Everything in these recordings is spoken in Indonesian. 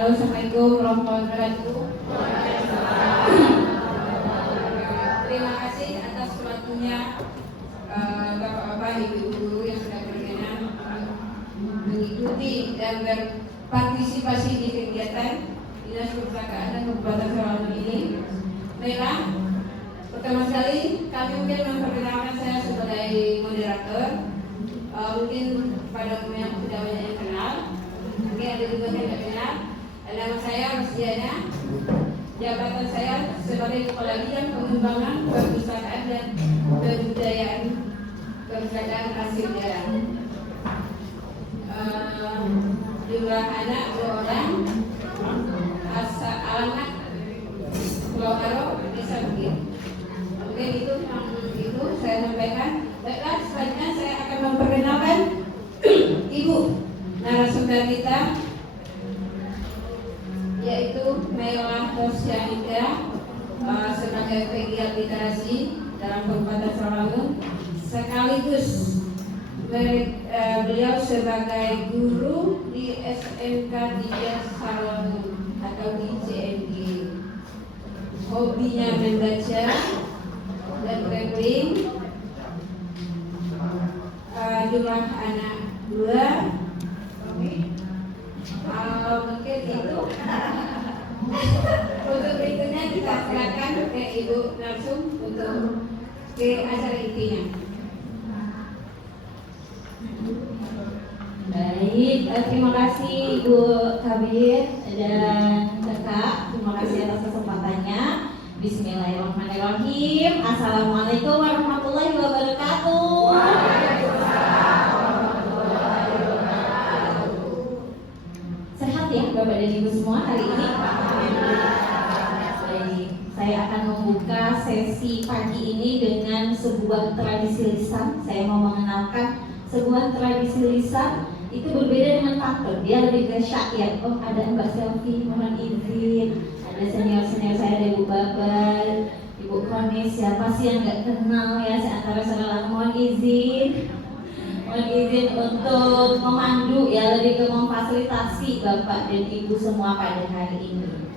Halo, Assalamualaikum warahmatullahi wabarakatuh. Terima kasih atas waktunya Bapak-bapak, ibu-ibu yang sudah berkenan mengikuti dan berpartisipasi di kegiatan Dinas Perpustakaan dan Kabupaten Sarawak ini. Baiklah, pertama sekali kami mungkin memperkenalkan saya sebagai moderator. Mungkin pada umumnya sudah banyak yang kenal, mungkin ada juga yang tidak kenal. Nama saya Mas Diana. Jabatan saya sebagai Kepala Bidang Pengembangan Perpustakaan dan Kebudayaan Perpustakaan Asing Daerah. Jumlah anak 2 orang, alamat Pulau Karo, Desa Bukit. Oke, itu saya sampaikan. Baiklah, selanjutnya saya akan memperkenalkan Ibu narasumber kita, yaitu Mela Rosyanida, sebagai pegiat literasi dalam Kabupaten Sarawak, sekaligus beliau sebagai guru di SMK Didias Sarawak atau di CMG. Hobinya membaca dan traveling. Jumlah anak 2. Mungkin itu. Untuk berikutnya kita silakan ke Ibu langsung untuk ke acara intinya. Baik, terima kasih Ibu Kabir dan Kakak. Terima kasih atas kesempatannya. Bismillahirrahmanirrahim. Assalamualaikum warahmatullahi wabarakatuh. Sehat ya Bapak dan Ibu semua hari ini? Baik, saya akan membuka sesi pagi ini dengan sebuah tradisi lisan. Saya mau mengenalkan sebuah tradisi lisan. Itu berbeda dengan pantun, dia lebih ke syair. Oh, ada Mbak Selvi, mohon izin. Ada senior-senior saya, ada Ibu Babal, Ibu Konis. Siapa sih yang nggak kenal ya seantara saudara? Mohon izin untuk memandu ya, lebih ke memfasilitasi Bapak dan Ibu semua pada hari ini.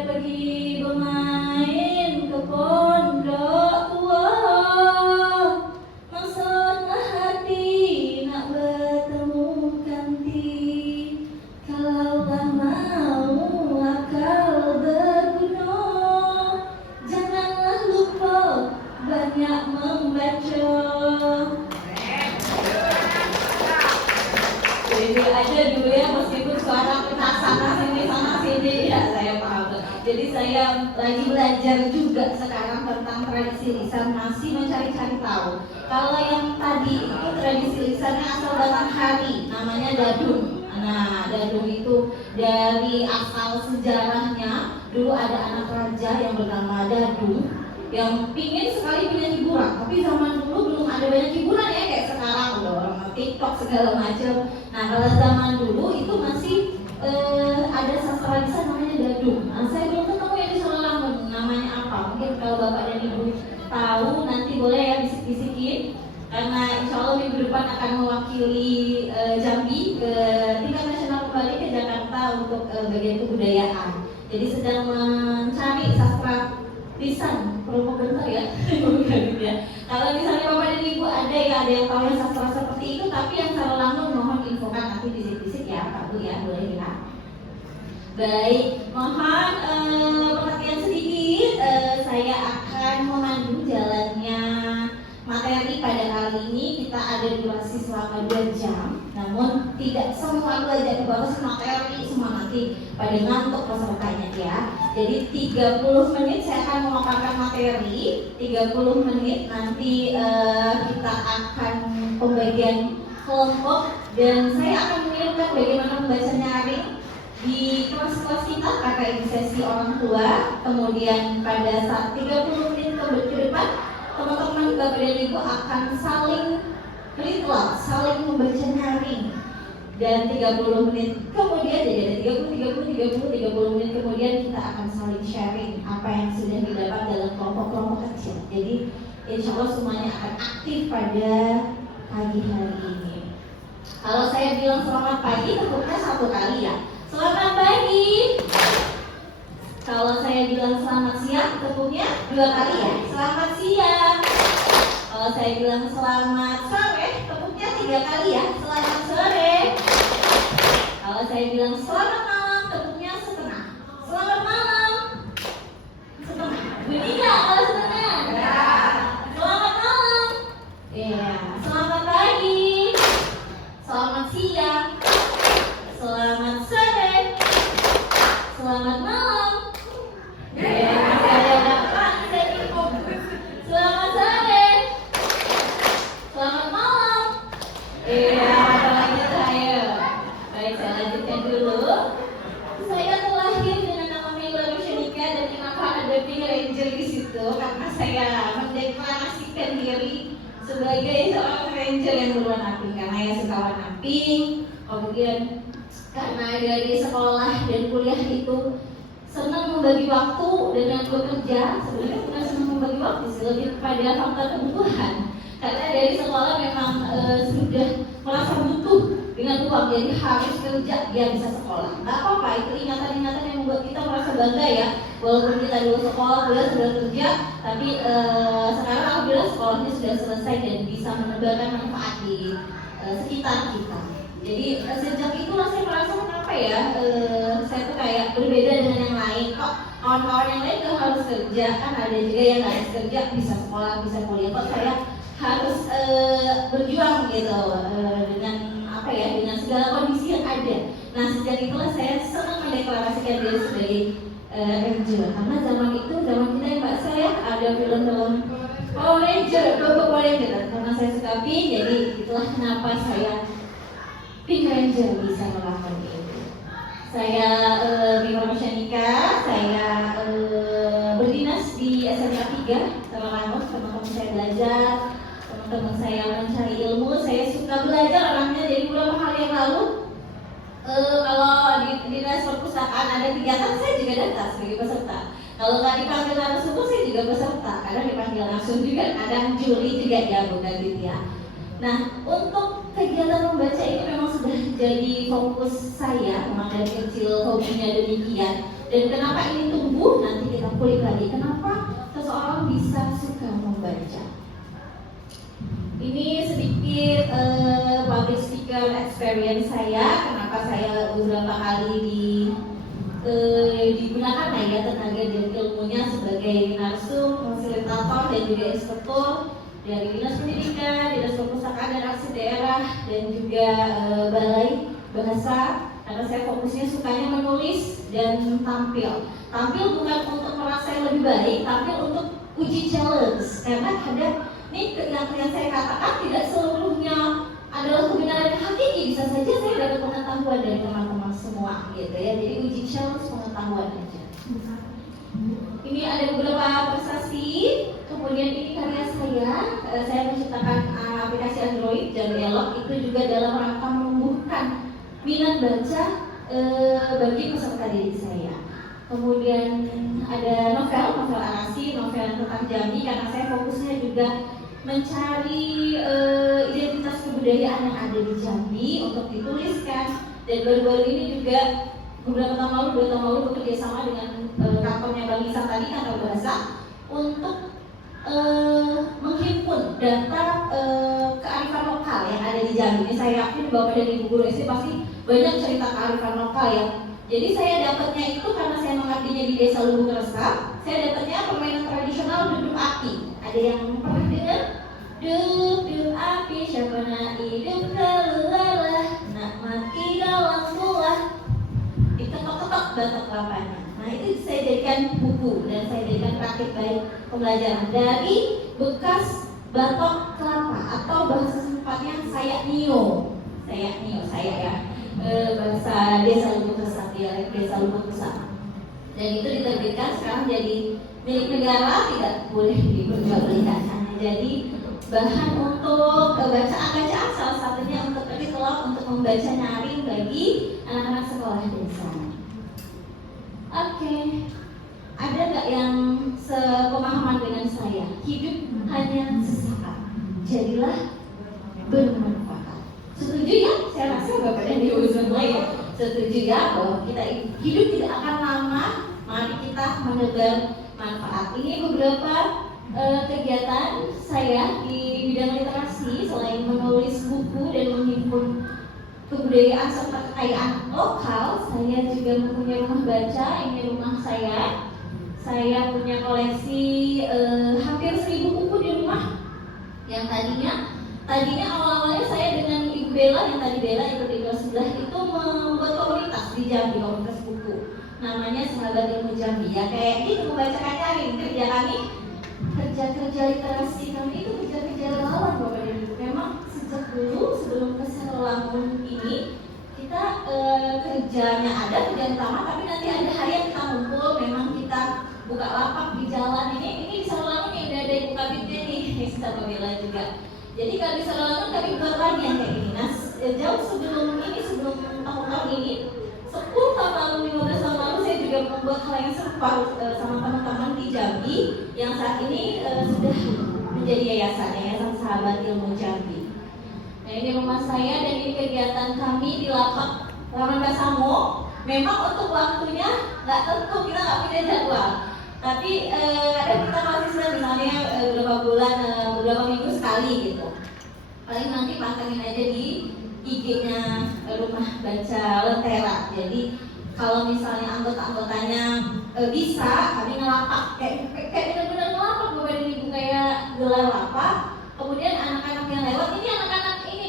Pergi bermain ke pondok tua, maksudlah hati nak bertemu kanti. Kalaulah mau akal berguna, janganlah lupa banyak membaca. Jadi aja dulu ya, meskipun suara kita sana sini ya, saya paham. Jadi saya lagi belajar juga sekarang tentang tradisi lisan, masih mencari-cari tahu. Kalau yang tadi itu tradisi lisannya asal Batak Hari, namanya Dadung. Nah, Dadung itu dari asal sejarahnya, dulu ada anak raja yang bernama Dadung yang pingin sekali punya hiburan, tapi zaman dulu belum ada banyak hiburan ya kayak sekarang, udah orang TikTok segala macam. Nah, kalau zaman dulu itu masih ada sastra lisan namanya Dadung. Nah, saya belum ketemu yang di Sarawak namanya apa. Mungkin kalau Bapak dan Ibu tahu nanti boleh ya bisik-bisikin, karena insya Allah minggu depan akan mewakili Jambi ke tingkat nasional kembali ke Jakarta untuk bagian kebudayaan. Jadi sedang mencari sastra lisan, promo bentar ya. Kalau misalnya Bapak dan Ibu ada yang tahu yang sastra seperti itu, tapi yang secara langsung mohon infokan nanti bisik-bisik ya Pak Bu ya, boleh ya. Baik, mohon perhatian sedikit. Saya akan memandu jalannya materi pada hari ini. Kita ada durasi selama 2 jam. Namun tidak semua belajar bahwa materi semua nanti pada ngantuk pesertanya ya. Jadi 30 menit saya akan memaparkan materi, 30 menit nanti kita akan pembagian kelompok, dan saya akan mengirimkan bagaimana membaca nyaring di kelas-kelas kita, karena ini sesi orang tua. Kemudian pada saat 30 menit ke depan, teman-teman Bapak dan Ibu akan saling ritual, saling membaca nyaring. Dan 30 menit kemudian, jadi ada 30 menit kemudian kita akan saling sharing apa yang sudah didapat dalam kelompok-kelompok kecil. Jadi insya Allah semuanya akan aktif pada pagi hari ini. Kalau saya bilang selamat pagi, tepuknya 1 kali ya. Selamat pagi. Kalau saya bilang selamat siang, tepuknya 2 kali ya. Selamat siang. Kalau saya bilang selamat sore, tepuknya 3 kali ya. Selamat sore. Kalau saya bilang selamat malam, tepuknya setengah. Selamat malam. Setengah. Bunyi nggak kalau setengah? Ya. Selamat malam. Iya. Selamat pagi. Selamat siang. Selamat sore. Selamat malam. Ya. Selamat sore. Selamat malam. Iya. Apalagi saya. Baik, saya lanjutkan dulu. Saya terlahir dengan nama Mila Rosyanika dan kenapa ada Pink Ranger di situ? Karena saya mendeklarasikan diri sebagai seorang ranger yang berwarna pink karena saya suka warna pink. Kemudian karena dari sekolah dan kuliah itu senang membagi waktu dengan bekerja. Sebenarnya bukan senang membagi waktu sih, lebih kepada faktor kebutuhan. Karena dari sekolah memang sudah merasa butuh dengan uang, jadi harus kerja biar bisa sekolah. Nggak apa-apa, itu ingatan-ingatan yang membuat kita merasa bangga ya. Walaupun kita dulu sekolah, kuliah sudah kerja, tapi sekarang alhamdulillah sekolahnya sudah selesai dan bisa menebarkan manfaat di sekitar kita. Jadi sejak itulah saya merasa kenapa ya, saya tuh kayak berbeda dengan yang lain. Kok kawan-kawan yang lain tuh harus kerja, kan ada juga yang nggak harus kerja, bisa sekolah, bisa kuliah. Kok saya harus berjuang gitu dengan apa ya, dengan segala kondisi yang ada. Nah sejak itulah saya senang mendeklarasikan diri sebagai ranger. Karena zaman itu, zaman kita yang Mbak saya ada film-film Power Ranger, Power Ranger. Karena saya suka pink, jadi itulah kenapa saya Pink Ranger bisa melakukan itu. Saya Mila Rosyanika, saya berdinas di SMK 3 sama Lanus, teman-teman saya belajar, teman-teman saya mencari ilmu, saya suka belajar orangnya. Jadi beberapa hari yang lalu kalau di dinas perpustakaan ada kegiatan, saya juga datang sebagai peserta. Kalau nggak dipanggil narasumber, saya juga peserta. Kadang dipanggil langsung juga, kadang juri juga ya, bukan gitu ya. Nah, untuk kegiatan membaca ini memang sudah jadi fokus saya, memang dari kecil hobinya demikian. Dan kenapa ini tumbuh, nanti kita kulik lagi. Kenapa seseorang bisa suka membaca? Ini sedikit public speaker experience saya. Kenapa saya beberapa kali digunakan ya tenaga dan ilmunya sebagai narsum, fasilitator dan juga instruktur dari Dinas Pendidikan, Dinas Perpustakaan dan Arsip Daerah, dan juga Balai Bahasa. Karena saya fokusnya sukanya menulis dan tampil. Tampil bukan untuk merasa yang lebih baik, tapi untuk uji challenge. Karena ada nih yang saya katakan tidak seluruhnya adalah kebenaran yang hakiki. Bisa saja saya dapat pengetahuan dari teman-teman semua, gitu ya. Jadi uji challenge pengetahuan aja. Ini ada beberapa prestasi. Kemudian ini karya saya menciptakan aplikasi Android dan Dialog, itu juga dalam rangka menumbuhkan minat baca bagi peserta didik saya. Kemudian ada novel narasi, novel tentang Jambi, karena saya fokusnya juga mencari identitas kebudayaan yang ada di Jambi untuk dituliskan. Dan baru-baru ini juga beberapa tahun lalu, 2 tahun lalu bekerja sama dengan kantornya Bang Isan tadi, kantor bahasa, untuk menghimpun data kearifan lokal yang ada di Jambi. Ini saya yakin Bapak dan Ibu guru SD pasti banyak cerita kearifan lokal ya. Jadi saya dapatnya itu karena saya mengabdinya di Desa Lubuk Resap. Saya dapatnya permainan tradisional duduk api. Ada yang pernah dengar? Duduk api, siapa nak hidup keluarlah, nak mati dalam buah, diketok-ketok batok kelapanya. Nah itu saya jadikan buku dan saya jadikan praktik baik pembelajaran dari bekas batok kelapa, atau bahasa sempatnya saya nio ya, bahasa Desa Lubuk Resap, dialek Desa Lubuk Resap. Dan itu diterbitkan sekarang jadi milik negara, tidak boleh diperjualbelikan. Hanya jadi bahan untuk bacaan salah satunya untuk curriculum, untuk membaca nyaring bagi anak-anak sekolah desa. Oke, ada nggak yang sepemahaman dengan saya? Hidup hanya sesaat, jadilah bermanfaat. Setuju ya? mulai setuju ya bahwa kita hidup tidak akan lama. Mari kita menebar manfaat. Ini beberapa kegiatan saya di bidang literasi. Selain menulis buku dan menghimpun kebudayaan serta kekayaan lokal, saya juga mempunyai rumah baca. Ini rumah saya. Saya punya koleksi hampir 1000 buku di rumah. Yang tadinya awalnya saya dengan Ibu Bella, yang tadi Bella ikut di kelas sebelah itu membuat komunitas di Jambi, komunitas buku. Namanya Sahabat Ilmu Jambi. Ya kayak gitu, membacakan nyaring kerja kami. Kerja literasi kami itu kerja relawan Bapak dan Ibu. Memang sejak dulu sebelum ke Sarawangun ini kita kerjanya ada kerjaan utama, tapi nanti ada hari yang kita ngumpul. Memang kita buka lapak di jalan ini di Sarawangun yang udah ada Ibu Kabitnya nih sama Bella juga. Jadi kalau di Sarawangun kami buat lagi yang kayak gini. Nah jauh sebelum tahun ini 10 tahun lalu, 15 tahun lalu saya juga membuat hal yang serupa sama teman-teman di Jambi yang saat ini sudah menjadi yayasan Sahabat Ilmu Jambi. Nah ini rumah saya dan ini kegiatan kami di lapak Laman Basamo. Memang untuk waktunya nggak tentu, kita nggak punya jadwal. Tapi kita konsisten, misalnya beberapa minggu sekali gitu. Paling nanti pantengin aja di IG-nya Rumah Baca Lentera. Jadi kalau misalnya anggota-anggotanya bisa, kami ngelapak kayak benar-benar ngelapak Bapak dan Ibu, kayak gelar lapak. Kemudian anak-anak yang lewat, ini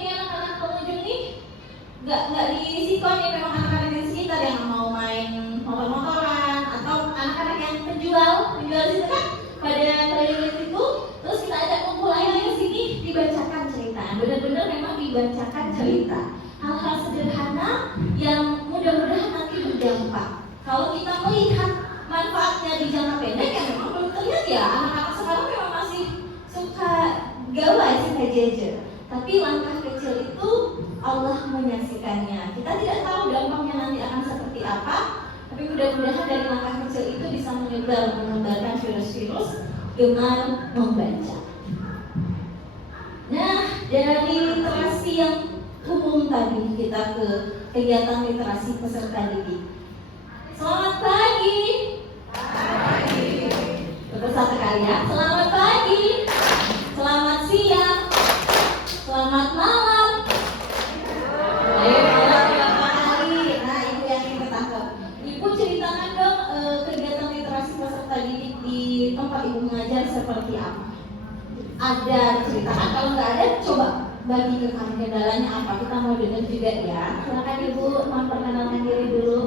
anak-anak pengunjung nih nggak di sikon ya, memang anak-anak yang sekitar yang mau main motor-motoran atau anak-anak yang penjual situ kan pada keliling situ, terus kita ajak kumpul, ayo sini dibacakan cerita. Benar-benar memang dibacakan cerita, hal-hal sederhana yang mudah-mudahan nanti berdampak. Kalau kita melihat manfaatnya di jangka pendek yang memang belum terlihat ya, anak-anak sekarang memang masih suka gawai, suka gadget. Tapi langkah kecil itu Allah menyaksikannya. Kita tidak tahu dampaknya nanti akan seperti apa, tapi mudah-mudahan dari langkah kecil itu bisa menebarkan virus-virus gemar membaca. Nah, dari literasi yang umum tadi kita ke kegiatan literasi peserta didik. Selamat pagi. Bersatu kali ya. Selamat pagi. Selamat siang. Selamat malam. Ayo berapa kali. Nah itu yang kita tangkap. Ibu ceritakan dong kegiatan literasi peserta didik di tempat ibu mengajar seperti apa? Ada ceritakan, kalau nggak ada coba bagi ke kami kendalanya apa, kita mau dengar juga ya. Silakan Ibu memperkenalkan diri dulu.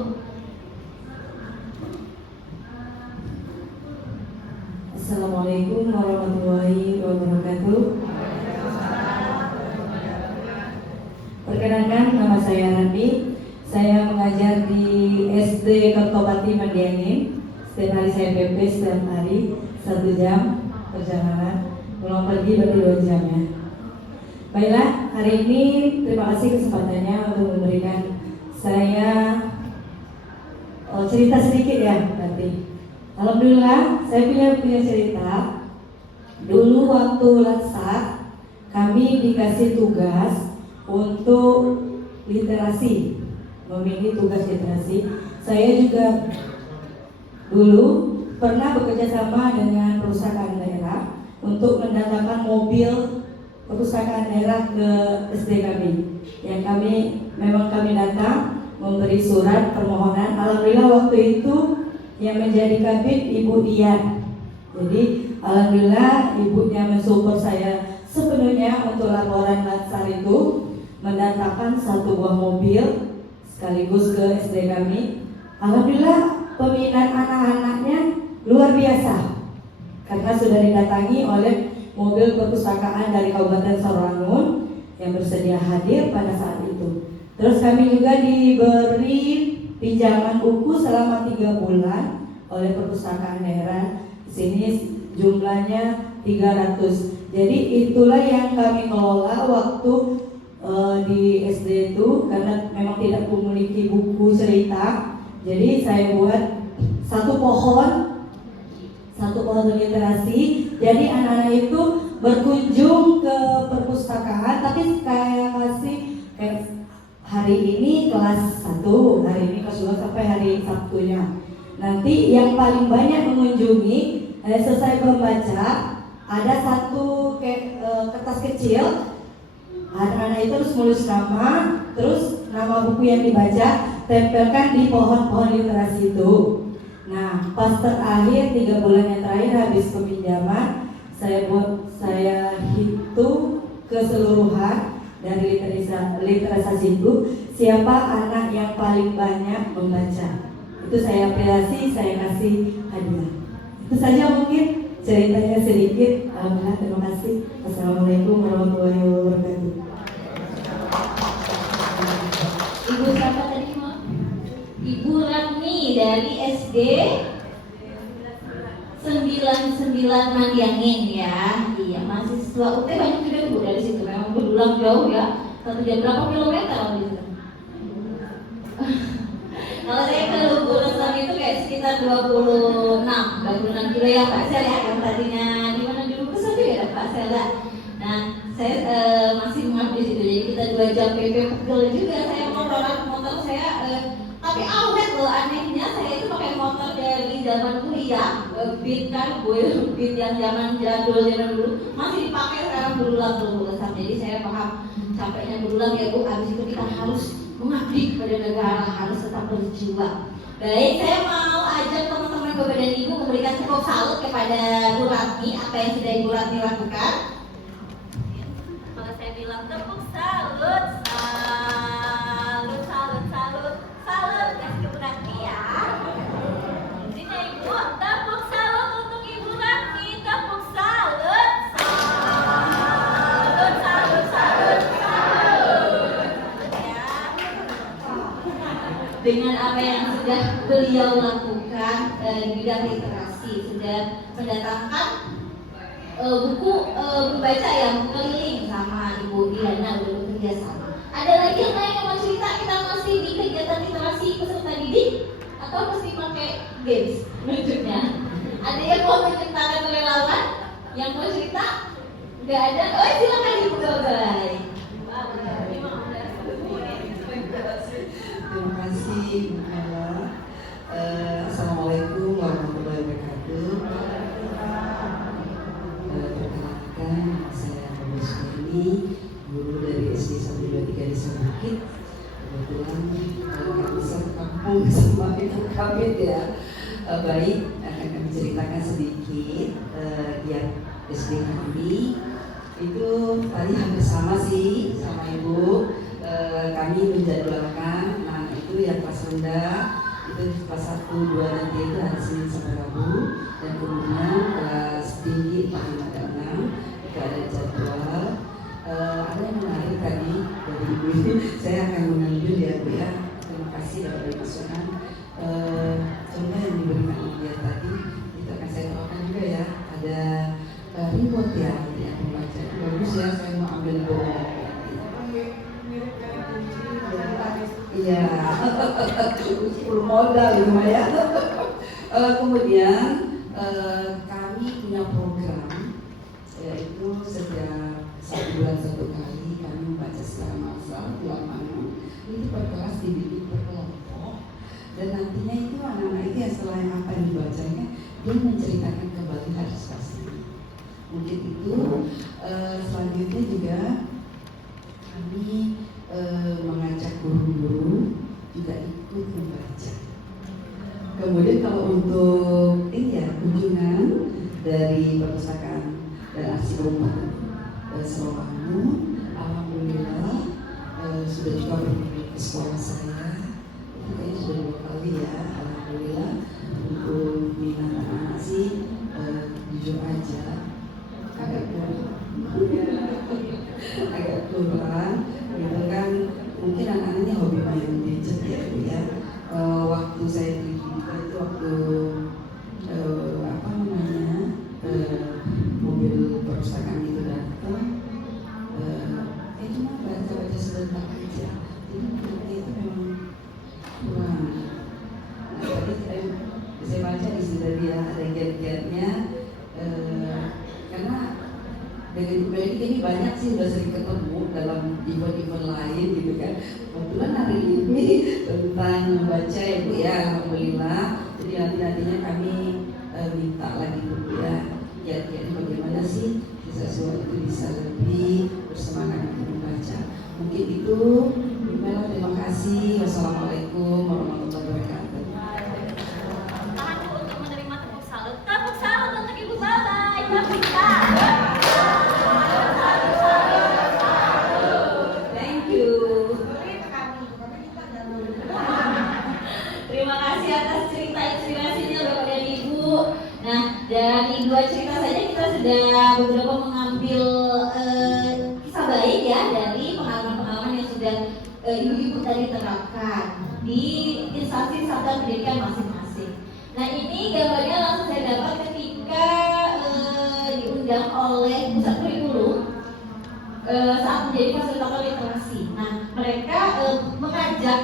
Assalamualaikum warahmatullahi wabarakatuh. Perkenalkan, nama saya Randi. Saya mengajar di SD Kertopati Mandiangin. Setiap hari saya PP setiap hari 1 jam perjalanan. Pulang pergi berarti 2 jam ya. Baiklah, hari ini terima kasih kesempatannya untuk memberikan saya cerita sedikit ya nanti. Alhamdulillah, saya punya cerita. Dulu waktu Latsar, kami dikasih tugas untuk literasi, memilih tugas literasi. Saya juga dulu pernah bekerja sama dengan perusahaan daerah untuk mendatangkan mobil perpustakaan daerah ke SD kami. Yang kami datang memberi surat permohonan. Alhamdulillah waktu itu yang menjadi kabit Ibu Dian. Jadi alhamdulillah ibunya mensupport saya sepenuhnya untuk laporan Latsar itu, mendatangkan 1 buah mobil sekaligus ke SD kami. Alhamdulillah peminat anak-anaknya luar biasa karena sudah didatangi oleh mobil perpustakaan dari Kabupaten Sarawangun yang bersedia hadir pada saat itu. Terus kami juga diberi pinjaman buku selama 3 bulan oleh perpustakaan daerah. Di sini jumlahnya 300. Jadi itulah yang kami kelola waktu di SD itu, karena memang tidak memiliki buku cerita. Jadi saya buat satu pohon literasi. Jadi anak-anak itu berkunjung ke perpustakaan, tapi saya kasih kayak hari ini kelas 1, hari ini kelas 2 sampai hari Sabtunya. Nanti yang paling banyak mengunjungi selesai membaca, ada satu kertas kecil, anak-anak itu harus menulis nama, terus nama buku yang dibaca tempelkan di pohon-pohon literasi itu. Nah, pas terakhir 3 bulan yang terakhir habis peminjaman, saya hitung keseluruhan dari literasi itu siapa anak yang paling banyak membaca. Itu saya apresiasi, saya kasih hadiah. Itu saja mungkin ceritanya sedikit. Alhamdulillah, terima kasih. Assalamualaikum warahmatullahi wabarakatuh. Ibu siapa tadi, Mak? Ibu Ratni dari SD 99 Mandiangin ya. Iya, mahasiswa UT banyak juga Bu dari situ. Memang berulang jauh ya. 1 jam berapa kilometer di situ? Kalau saya ke Lugur Lesam itu kayak sekitar 26 kilo ya Pak Sel ya. Yang tadinya di mana dulu ke sana ya Pak Sel ya. Nah, saya masih mengabdi di situ. Jadi kita 2 jam PP pegel juga. Saya motor saya tapi awet loh, anehnya saya itu pakai motor dari zaman kuliah, Beat kan, Beat yang zaman jadul dulu masih dipakai sekarang berulang. Jadi saya paham capeknya berulang ya Bu. Habis itu kita harus mengabdi kepada negara, harus tetap berjuang. Baik, saya mau ajak teman-teman Bapak dan Ibu memberikan tepuk salut kepada Bu Ratni, apa yang sudah Ibu Ratni lakukan. Kalau saya bilang tepuk salut, salut kasih Ibu Ratni ya. Sini Ibu, tepuk salut untuk Ibu Ratni, tepuk salut. Ya. Dengan apa yang sudah beliau lakukan di bidang literasi, sudah mendatangkan buku baca yang keliling sama Ibu Diana, udah bekerja sama. Ada lagi yang lain yang mau cerita? Kita masih di kegiatan literasi peserta didik atau mesti pakai games menunjuknya? Ada yang mau menceritakan relawan? Yang mau cerita? Nggak ada? Oh silakan Ibu Gabai. Terima kasih Bu Ella. Assalamualaikum warahmatullahi wabarakatuh. Perkenalkan, saya Ibu Sueni, guru dari SD 123 Desa Bukit. Kebetulan kami satu kampung sama Ibu Kabit ya. Baik, akan kami ceritakan sedikit yang SD kami. Itu tadi hampir sama sih sama Ibu. Kami menjadwalkan anak itu yang kelas rendah itu kelas 1, 2, dan 3 itu hari Senin sampai Rabu, dan kemudian kelas tinggi 4, 5, dan 6 itu ada jadwal. Ada yang menarik tadi dari Ibu ini, saya akan mengambil ya Bu ya. Terima kasih dapat masukan. Contoh yang diberikan dia tadi itu akan saya tawarkan juga ya. Ada reward ya yang membaca itu bagus ya. Saya mau ambil bola. Iya, perlu modal gitu ya. Kemudian kami punya program, yaitu setiap 1 bulan 1 kali kami membaca secara massal di lapangan. Ini per kelas dibidik per kelompok, dan nantinya itu anak-anak itu yang setelah apa yang dibacanya dia menceritakan kembali hadis kasih. Mungkin itu selanjutnya juga kami mengajak guru-guru juga ikut membaca. Kemudian kalau untuk ini ya kunjungan dari perpustakaan dan arsip Kabupaten Sawamangun, alhamdulillah sudah juga berkunjung ke sekolah saya. Itu kayaknya sudah 2 kali ya, alhamdulillah. Untuk minat anak sih jujur aja agak kurang gitu kan. Mungkin anak-anaknya hobi main gadget ya. Waktu saya pergi itu waktu mobil perpustakaan itu datang, cuma baca-baca sebentar aja. Jadi itu memang kurang. Nah, tadi saya baca di sini tadi ya ada giat-giatnya, karena dengan Ibu Leni ini banyak sih udah sering ketemu dalam event-event lain gitu kan. Kebetulan hari ini tentang membaca ya Bu ya, alhamdulillah. Jadi nantinya kami minta lagi Bu ya, jadi bagaimana sih siswa itu bisa lebih bersemangat untuk membaca. Mungkin itu. Terima kasih. Wassalamualaikum warahmatullahi wabarakatuh. Tahan dulu untuk menerima tepuk salut. Tepuk salut untuk Ibu Balai. Kita. Thank you. Terima kasih atas cerita inspirasinya Bapak dan Ibu. Nah, dari 2 cerita saja kita sudah beberapa mengambil kisah baik ya dari pengalaman-pengalaman yang sudah ibu-ibu tadi terapkan di instansi satuan pendidikan masing-masing. Nah, ini gambarnya langsung saya dapat ketika diundang oleh pusat kurikulum saat menjadi fasilitator literasi. Nah, mereka mengajak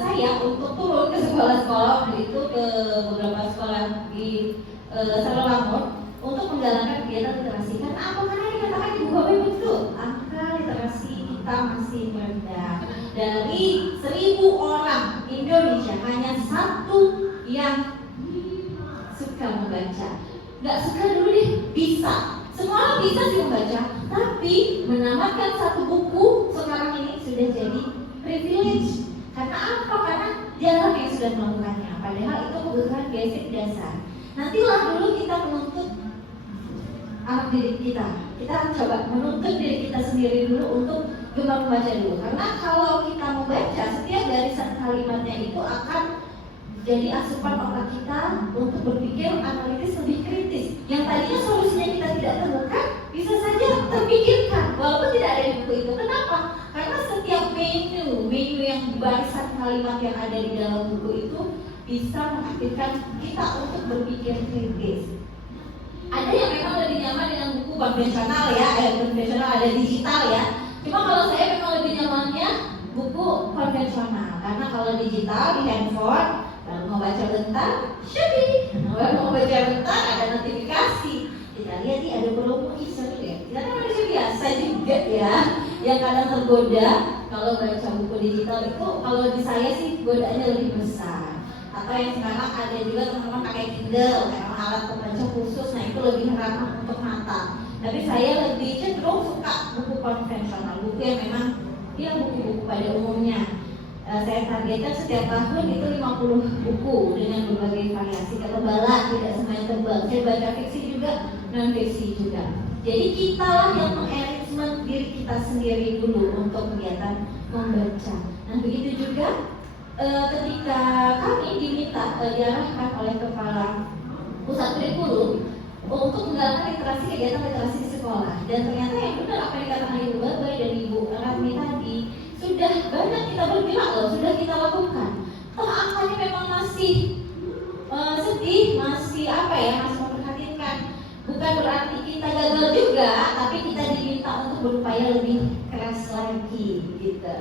saya untuk turun ke sekolah-sekolah, waktu itu ke beberapa sekolah di Sarawak untuk menggalakkan kegiatan literasi. Karena apa? Karena dikatakan Ibu Bapak betul, angka literasi kita masih rendah. Dari 1000 orang Indonesia hanya 1 yang suka membaca. Nggak suka dulu deh, bisa. Semua orang bisa sih membaca, tapi menamatkan 1 buku sekarang ini sudah jadi privilege. Karena apa? Karena jarang yang sudah melakukannya. Padahal itu kebutuhan basic dasar. Nantilah dulu kita menuntut anak didik kita. Kita coba menuntut diri kita sendiri dulu untuk gemar membaca dulu. Karena kalau kita membaca, setiap barisan kalimatnya itu akan jadi asupan otak kita untuk berpikir analitis lebih kritis. Yang tadinya solusinya kita tidak temukan, bisa saja terpikirkan walaupun tidak ada di buku itu. Kenapa? Karena setiap menu yang barisan kalimat yang ada di dalam buku itu bisa mengaktifkan kita untuk berpikir kritis. Ada yang memang lebih nyaman dengan buku konvensional ya, konvensional ada digital ya. Cuma kalau saya memang lebih nyamannya buku konvensional, karena kalau digital di handphone baru mau baca bentar, shopping, baru mau baca bentar ada notifikasi. Kita lihat nih ada promo seru ya. Kita kan manusia biasa juga ya, yang kadang tergoda kalau baca buku digital itu. Kalau di saya sih godaannya lebih besar. Atau yang sekarang ada juga teman-teman pakai Kindle, karena alat pembaca khusus, nah itu lebih ramah untuk mata. Tapi saya lebih cenderung suka buku konvensional, buku yang memang ya buku-buku pada umumnya. Saya targetkan setiap tahun itu 50 buku dengan berbagai variasi ketebalan, tidak semuanya tebal. Saya baca fiksi juga, non fiksi juga. Jadi kita lah yang mengarrangement diri kita sendiri dulu untuk kegiatan membaca. Nah begitu juga ketika kami diminta diarahkan oleh kepala pusat kurikulum untuk menggalakkan literasi, kegiatan literasi di sekolah. Dan ternyata yang benar apa yang dikatakan Ibu Babai dan Ibu Ratmi tadi, sudah banyak kita bergerak loh, sudah kita lakukan. Toh angkanya memang masih sedih, masih apa ya, masih memprihatinkan. Bukan berarti kita gagal juga, tapi kita diminta untuk berupaya lebih keras lagi gitu.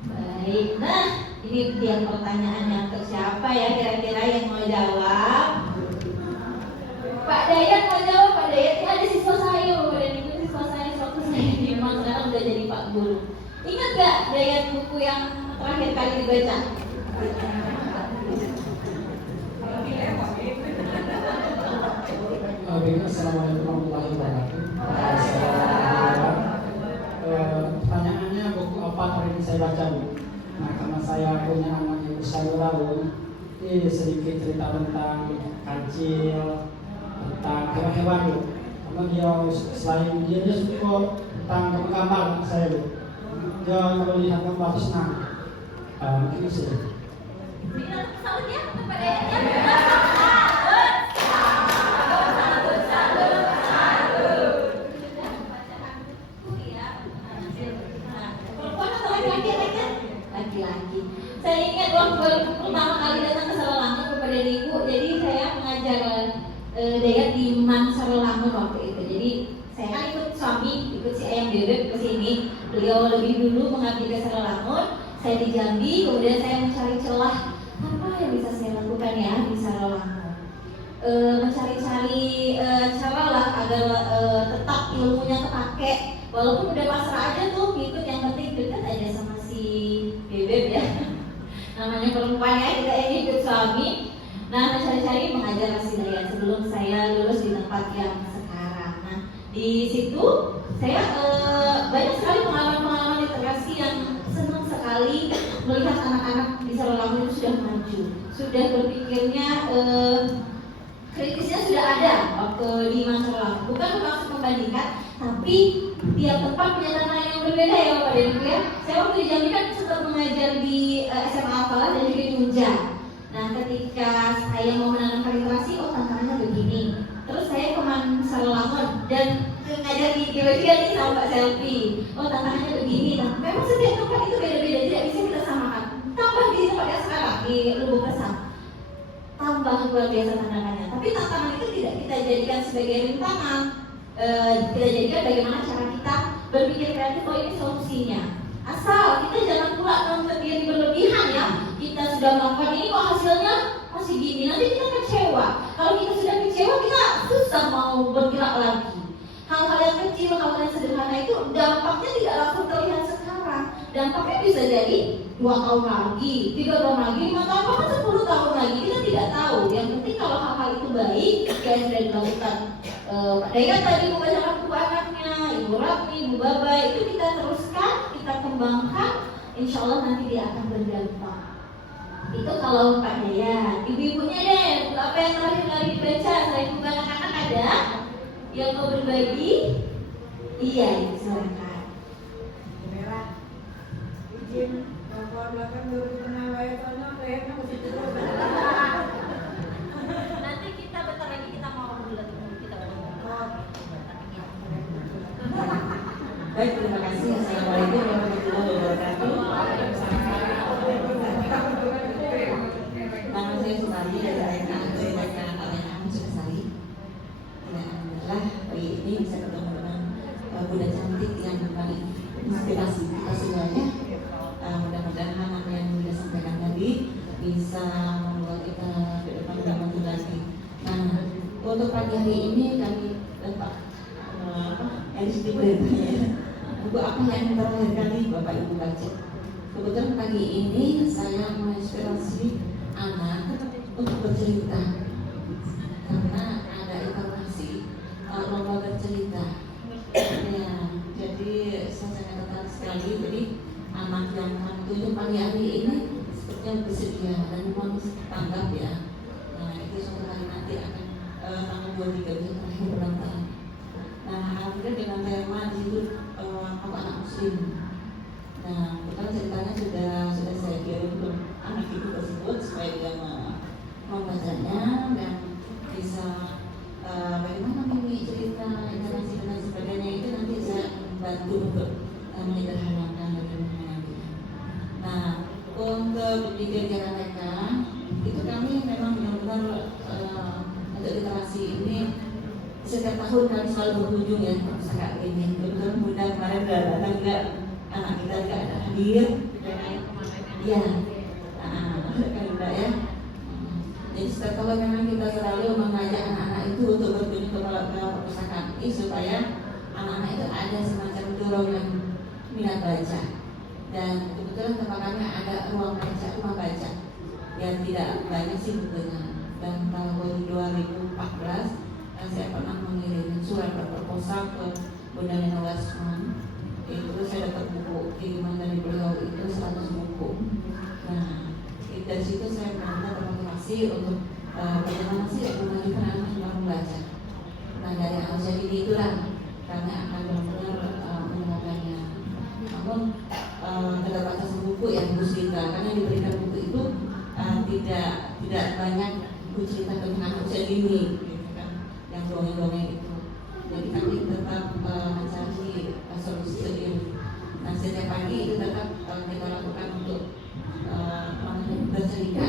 Baik, nah ini dia pertanyaannya untuk siapa ya kira-kira yang mau jawab? Pak Dayat mau jawab, Pak Dayat. Ini ada siswa saya, Bapak dan Ibu, siswa saya waktu saya di Malang sekarang udah jadi Pak Guru. Ingat gak Dayat buku yang terakhir kali dibaca? Assalamualaikum warahmatullahi wabarakatuh. Pertanyaannya buku apa terakhir saya baca, Bu? Nah, karena saya punya anak yang usia 2 tahun, ini sedikit cerita tentang kancil, tentang hewan-hewan, Bu. Karena dia selain dia suka tentang gambar saya, Bu. Dia melihat gambar itu senang. Mungkin itu saja. Berikan salut ya kepada Dayat ya. Laki-laki. Saya ingat waktu pertama kali datang ke Sarolangun kepada Ibu, jadi saya mengajar Dayat di Man Sarolangun waktu itu. Jadi saya kan ikut suami, ikut si ayam bebek ke sini. Beliau lebih dulu mengabdi ke Sarolangun, saya di Jambi, kemudian saya mencari celah apa yang bisa saya lakukan ya di Sarolangun. Mencari-cari cara lah agar tetap ilmunya pakai, walaupun udah pasrah aja tuh ngikut, yang penting dekat aja sama si bebek ya. Namanya perempuan ya, kita ini ikut suami. Nah, cari-cari mengajar Asidaya sebelum saya lulus di tempat yang sekarang. Nah, di situ saya banyak sekali pengalaman-pengalaman literasi yang senang sekali melihat anak-anak di Sarawangun itu sudah maju, sudah berpikirnya kritisnya sudah ada waktu di masa lalu. Bukan bermaksud membandingkan, tapi tiap tempat punya tantangan yang berbeda ya Bapak dan Ibu ya. Saya waktu di Jambi kan sempat mengajar di SMA Al-Falah dan juga di Unja. Nah, ketika saya mau menanamkan literasi, oh tantangannya begini. Terus saya ke Sarawangun dan ngajar di GWG nih sama Mbak Selvi. Oh tantangannya begini. Nah, memang setiap tempat itu beda-beda, tidak bisa kita samakan. Tambah di tempat yang sekarang di Lubuk Kesam, tambah luar biasa tantangannya. Tapi tantangan itu tidak kita jadikan sebagai rintangan. Kita jadikan bagaimana cara kita berpikir kreatif, oh ini solusinya. Asal kita jangan pula menuntut diri berlebihan ya. Kita sudah melakukan ini kok hasilnya masih gini, nanti kita kecewa. Kalau kita sudah kecewa, kita susah mau bergerak lagi. Hal-hal yang kecil, hal-hal yang sederhana itu dampaknya tidak langsung terlihat sekarang. Dampaknya bisa jadi 2 tahun lagi, 3 tahun lagi, 5 tahun, bahkan 10 tahun lagi, kita tidak tahu. Yang penting kalau hal-hal itu baik, kayak yang sudah dilakukan Pak Dayat tadi membacakan buku anaknya, Ibu Ratmi, Ibu Baba, itu kita teruskan, kita kembangkan, insya Allah nanti dia akan berdampak. Itu kalau Pak Dayat. Ibu-ibunya deh, apa yang terakhir kali dibaca selain buku anak-anak ada yang mau berbagi? Iya, silakan. Merah. Izin laporan belakang dari tengah layar sana, layarnya masih terus. Nanti kita bentar lagi kita mau bulat kita Baik, terima kasih. Assalamualaikum warahmatullahi wabarakatuh. Nama saya Sumari dari Arena Sukasari. Alhamdulillah pagi ini bisa ketemu dengan Bunda cantik yang menginspirasi kita semuanya. Mudah-mudahan apa yang Bunda sampaikan tadi bisa membuat kita ke depan lebih maju lagi. Nah, untuk pagi hari ini kami dapat edisi beritanya. Buku apa yang terakhir kali Bapak Ibu baca? Kebetulan pagi ini saya menginspirasi anak untuk bercerita karena ada informasi lomba bercerita. Ya, jadi saya sangat tertarik sekali. Jadi anak yang menunjuk pagi hari ini sepertinya bersedia dan memang tanggap ya. Nah, itu suatu hari nanti akan tanggal 23 bisa terakhir pendaftaran. Nah, alhamdulillah dengan tema di situ aku anak muslim. Nah, kebetulan ceritanya sudah saya kirim ke anak itu tersebut supaya dia membacanya dan bisa bagaimana mimi cerita interaksi dan sebagainya itu nanti saya bantu untuk menyederhanakan dan mengambilnya. Nah, untuk berpikir cara mereka itu kami memang benar-benar untuk literasi ini setiap tahun kami selalu berkunjung ya ke pusaka ini. Kebetulan Bunda kemarin sudah datang juga, anak kita juga ada hadir. Iya, kan Bunda ya. Jadi setiap tahun memang kita selalu mengajak anak-anak itu untuk berkunjung ke perpustakaan ini supaya anak-anak itu ada semacam dorongan minat baca. Dan kebetulan tempat kami ada ruang baca, rumah baca yang tidak banyak sih bukunya. Dan tahun 2014 saya pernah mengirim surat proposal ke Bunda Nena Wasman. Itu saya dapat buku kiriman dari beliau itu 100 buku. Nah, dari situ saya benar-benar termotivasi untuk bagaimana sih memajukan anak yang baru baca. Nah, dari Al-Jad ini itulah kami akan benar-benar menerapkannya. Namun terdapat satu buku yang buku cerita, karena diberikan buku itu tidak banyak buku cerita tentang anak usia dini, gitu kan, yang dongeng-dongeng itu. Jadi kami tetap mencari solusi sendiri. Nah, setiap pagi itu tetap kita lakukan untuk bercerita,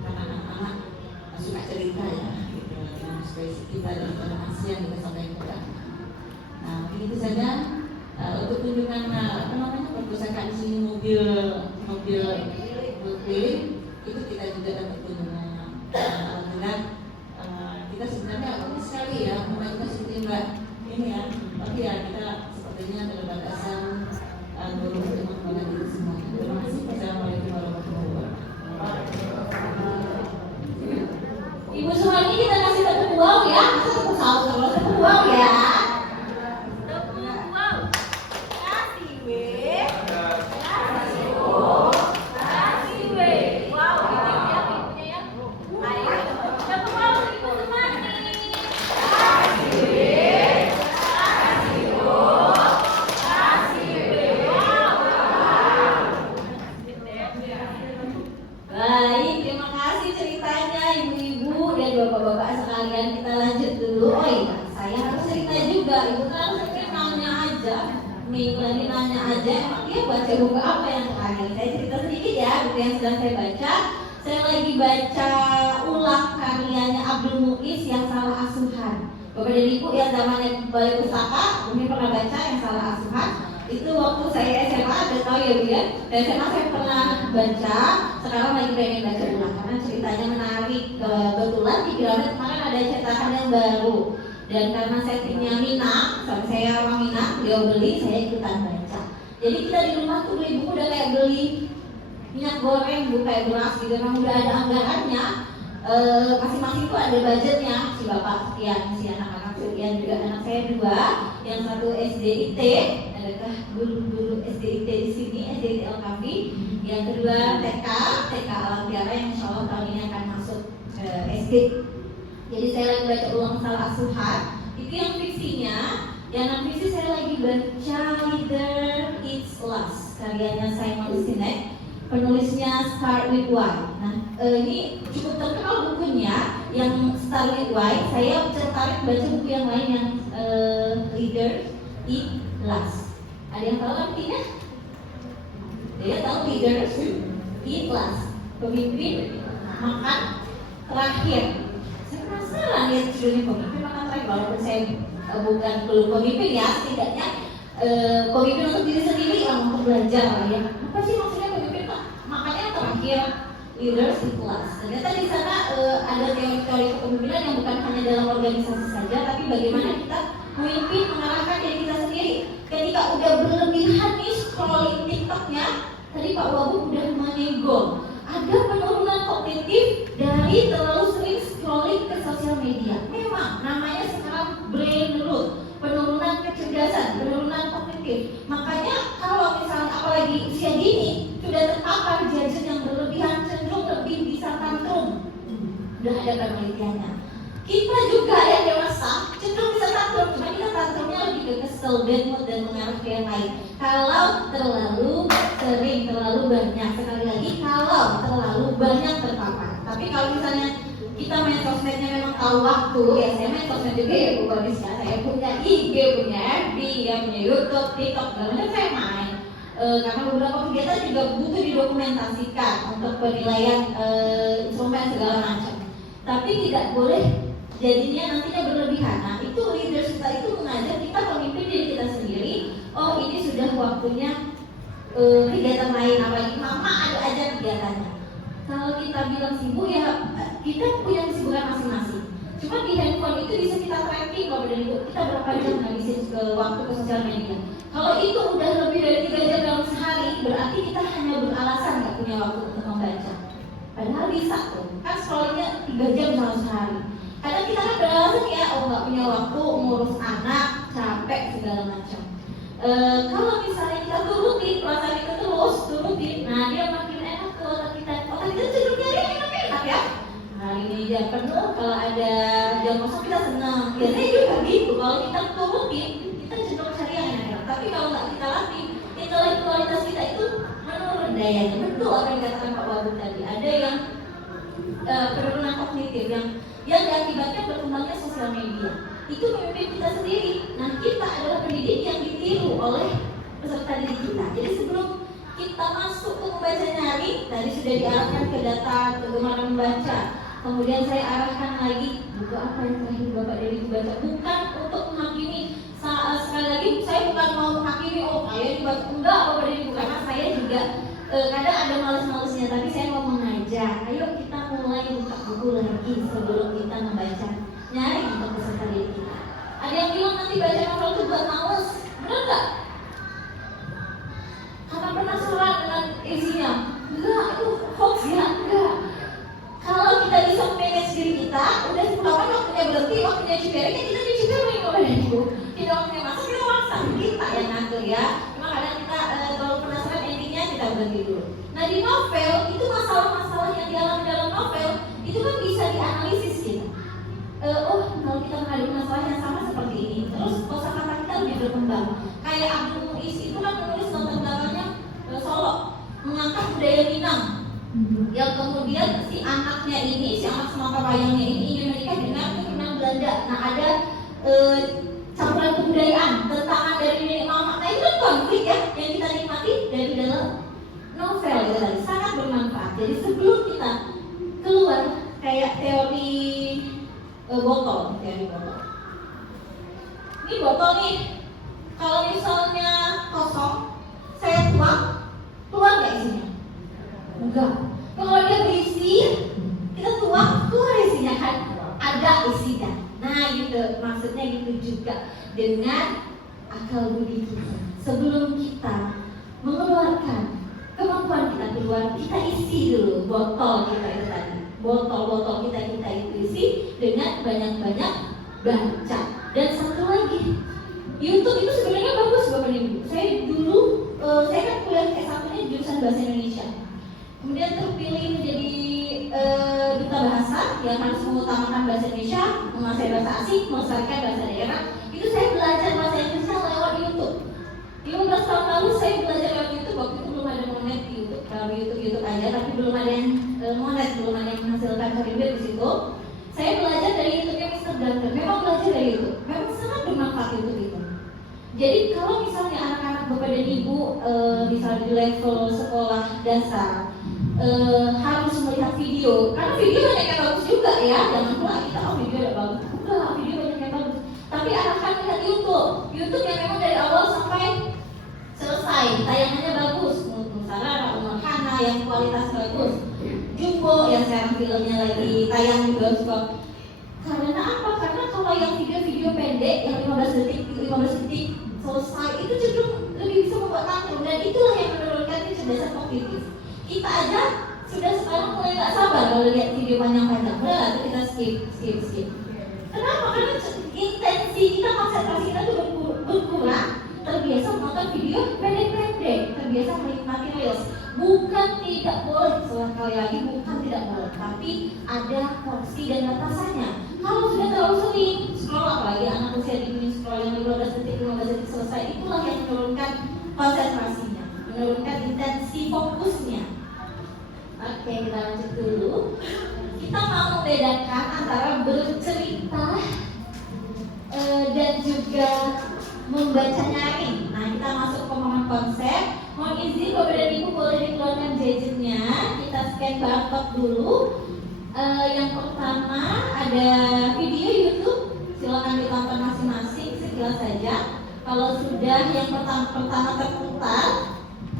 karena anak-anak suka cerita ya, gitu. Yang spesifik kita dan informasi yang kita sampaikan. Nah, begitu saja untuk kunjungan perpustakaan di sini mobil keliling itu kita juga dapat kunjungan. Alhamdulillah kita sebenarnya unik sekali ya, kita seperti Mbak ini ya, tapi ya kita bapak-bapak sekalian, kita lanjut dulu. Oh iya, saya harus cerita juga. Ibu kan harus nanya aja, minggu ini nanya aja. Emang dia baca buku apa yang terakhir? Saya cerita sedikit ya, buku yang sedang saya baca. Saya lagi baca ulang karyanya Abdul Muiz yang Salah Asuhan. Bapak dan Ibu yang zamannya balai pustaka mungkin pernah baca yang Salah Asuhan. Itu waktu saya SMA, ada tahu ya Bu ya. Dan SMA saya pernah baca, sekarang lagi pengen baca ulang karena ceritanya menarik. Kebetulan di Gramet kemarin ada cetakan yang baru. Dan karena settingnya Minang, sampai saya orang Minang, dia beli, saya ikutan baca. Jadi kita di rumah tuh beli buku udah kayak beli minyak goreng, bu, kayak beras gitu. Memang udah ada anggarannya. Masing-masing tuh ada budgetnya. Si bapak sekian, si anak-anak sekian, juga anak saya 2, yang satu SDIT. Adakah guru-guru SDIT di sini, SDIT LKP? Yang kedua TK Alam Tiara yang insya Allah tahun ini akan masuk SD. Jadi saya lagi baca ulang Salah Asuhan. Itu yang fiksinya. Yang non fiksi saya lagi baca Leader Eats Last, karyanya Simon Sinek. Penulisnya Start With Why. Nah, ini cukup terkenal bukunya yang Start With Why. Saya tertarik baca buku yang lain yang Leader Eat Last. Ada yang tahu artinya? Dia tahu Leader Eat Last. Pemimpin makan terakhir. Saya penasaran lihat judulnya pemimpin makan terakhir. Walaupun saya belum pemimpin ya, setidaknya pemimpin untuk diri sendiri yang untuk belajar lah ya. Apa sih maksudnya pemimpin makanya terakhir leaders in class. Ternyata di sana ada teori-teori kepemimpinan yang bukan hanya dalam organisasi saja, tapi bagaimana kita memimpin mengarahkan diri kita sendiri. Ketika udah berlebihan nih scrolling TikToknya, tadi Pak Wabub udah menyinggung ada penurunan kognitif dari terlalu sering scrolling ke sosial media. Memang namanya sekarang brain rot, penurunan kecerdasan, penurunan kognitif. Makanya kalau misalnya apalagi usia dini sudah terpapar gadget yang berlebihan, cenderung lebih bisa tantrum. Udah ada penelitiannya. Kita juga yang dewasa cenderung bisa tantrum, cuma kita tantrumnya lebih ke kesel, bad mood dan mengarah ke yang lain. Kalau terlalu sering, terlalu banyak, sekali lagi kalau terlalu banyak terpapar. Tapi kalau misalnya kita main sosmednya memang tahu waktu, ya saya main sosmed juga ya Bu Badis ya. Saya punya IG, punya FB, ya punya YouTube, TikTok, dan saya main. Karena beberapa kegiatan juga butuh didokumentasikan untuk penilaian instrumen segala macam. Tapi tidak boleh jadinya nantinya berlebihan. Nah itu leaders kita itu mengajak kita memimpin diri kita sendiri. Oh ini sudah waktunya kegiatan lain, apalagi mama ada aja kegiatannya. Kalau kita bilang sibuk ya kita punya kesibukan masing-masing. Cuma di handphone itu bisa kita tracking kalau dari itu kita berapa jam ngabisin ke waktu ke sosial media. Kalau itu udah lebih dari 3 jam dalam sehari, berarti kita hanya beralasan nggak punya waktu untuk membaca. Padahal bisa tuh, kan scrollingnya 3 jam dalam sehari. Kadang kita kan beralasan ya, oh nggak punya waktu ngurus anak, capek segala macam. Kalau misalnya kita turutin perasaan kita turutin, nah dia makin enak tuh otak kita cenderung nyari enak-enak ya. Hari ini jam penuh, kalau ada jam kosong kita senang. Biasanya juga gitu, kalau kita turutin, kita cenderung cari yang enak-enak. Tapi kalau nggak kita latih, intelektualitas kita itu menurun dayanya. Betul apa yang dikatakan Pak Wabub tadi. Ada yang penurunan kognitif yang diakibatkan berkembangnya sosial media. Itu memimpin kita sendiri. Nah kita adalah pendidik yang ditiru oleh peserta didik kita. Jadi sebelum kita masuk ke membaca nyari, tadi sudah diarahkan ke data kegemaran membaca. Kemudian saya arahkan lagi buku apa yang terakhir Bapak dari baca. Bukan untuk menghakimi. Sekali lagi saya bukan mau menghakimi. Oh saya dibaca enggak Bapak dari buku, karena saya juga kadang ada males-malesnya. Tapi saya mau mengajak. Ayo kita mulai buka buku lagi sebelum kita membaca nyari untuk peserta didik kita. Ada yang bilang nanti baca novel itu buat males, benar nggak? Karena penasaran dengan isinya. Enggak, itu hoax ya, enggak. Kalau kita bisa manage diri kita, udah kapan waktunya berhenti, waktunya cipiring, ya kita cuci piring oleh ibu. Kita waktunya masak, kita masak, kita yang ngatur ya. Cuma kadang kita terlalu penasaran endingnya, kita berhenti dulu. Nah di novel, itu masalah-masalah yang dialami dalam novel, itu kan bisa dianalisis kita. Kalau kita menghadapi masalah yang sama seperti ini, terus kosakata kita lebih berkembang. Kayak Abdul Muiz itu kan menulis latar belakangnya Solo, mengangkat budaya Minang. Yang kemudian si anaknya ini, si anak semata wayangnya ini ingin Belanda. Nah ada campuran kebudayaan, tentangan dari nenek mama. Nah itu kan konflik ya yang kita nikmati dari dalam novel itu tadi, sangat bermanfaat. Jadi sebelum kita keluar kayak teori botol. Ini botol nih, kalau misalnya kosong, saya tuang, keluar nggak isinya? Enggak. Kalau dia berisi, kita tuang, keluar isinya kan? Ada isinya. Nah gitu, maksudnya gitu juga dengan akal budi kita. Sebelum kita mengeluarkan kemampuan kita keluar, kita isi dulu botol kita itu tadi. Botol-botol kita itu isi dengan banyak-banyak baca. Dan satu lagi, YouTube itu sebenarnya bagus Bapak Ibu. Saya dulu, saya kan kuliah S1-nya jurusan bahasa Indonesia. Kemudian terpilih menjadi duta bahasa yang harus mengutamakan bahasa Indonesia, menguasai bahasa asing, melestarikan bahasa daerah. Itu saya belajar bahasa Indonesia lewat YouTube. 15 tahun lalu saya belajar lewat YouTube. Waktu itu belum ada monet di YouTube, kalau YouTube aja, tapi belum ada yang monet, belum ada yang menghasilkan duit di situ. Saya belajar dari YouTube-nya Mr. Duncan. Memang belajar dari YouTube, memang sangat bermanfaat YouTube itu. Jadi kalau misalnya anak-anak Bapak dan Ibu misalnya di level sekolah dasar harus melihat video, karena video banyak yang bagus juga ya, jangan pula kita video udah bagus, enggak, video banyak yang bagus. Tapi anak-anak melihat YouTube yang memang dari awal sampai selesai, tayangannya bagus, Sarara, Umar Hana yang kualitas bagus, Jumbo yang sekarang filmnya lagi tayang di bioskop. Karena apa? Karena kalau yang video-video pendek yang 15 detik selesai itu cenderung lebih bisa membuat nanggung, dan itulah yang menurunkan kecerdasan kognitif. Kita aja sudah sekarang mulai nggak sabar kalau lihat video panjang-panjang. Udah lah, kita skip. Kenapa? Karena intensi kita, konsentrasi kita tuh berkurang. Terbiasa menonton video pendek-pendek, terbiasa menikmati reels. Bukan tidak boleh, sekali lagi bukan tidak boleh, tapi ada porsi dan batasannya. Kalau sudah terlalu sering scroll, apalagi anak usia dini scroll yang 15 detik selesai, itulah yang menurunkan konsentrasinya, menurunkan intensi fokusnya. Oke, kita lanjut dulu. Kita mau membedakan antara bercerita dan juga membaca nyaring. Nah, kita masuk ke pemahaman konsep. Mohon izin Bapak dan Ibu boleh dikeluarkan gadgetnya. Kita scan barcode dulu. Yang pertama ada video YouTube. Silakan ditonton masing-masing sekilas saja. Kalau sudah yang pertama terputar,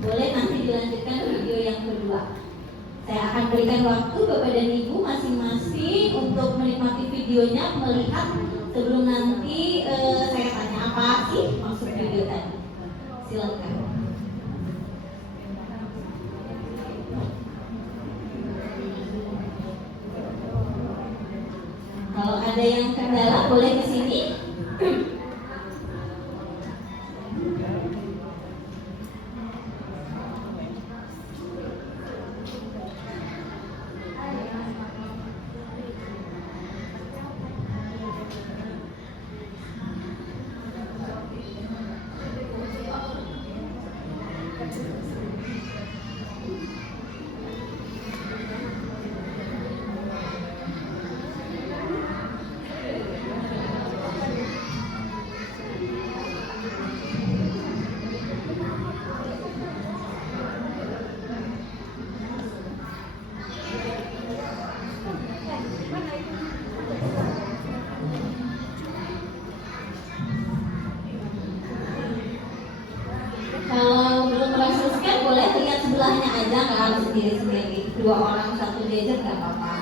boleh nanti dilanjutkan video yang kedua. Saya akan berikan waktu Bapak dan Ibu masing-masing untuk menikmati videonya, melihat sebelum nanti saya tanya apa sih maksud video tadi. Silakan. Kalau ada yang kendala boleh ke sini. Kalau belum berhasil scan boleh lihat sebelahnya aja, nggak harus sendiri-sendiri. 2 orang 1 gadget nggak apa-apa.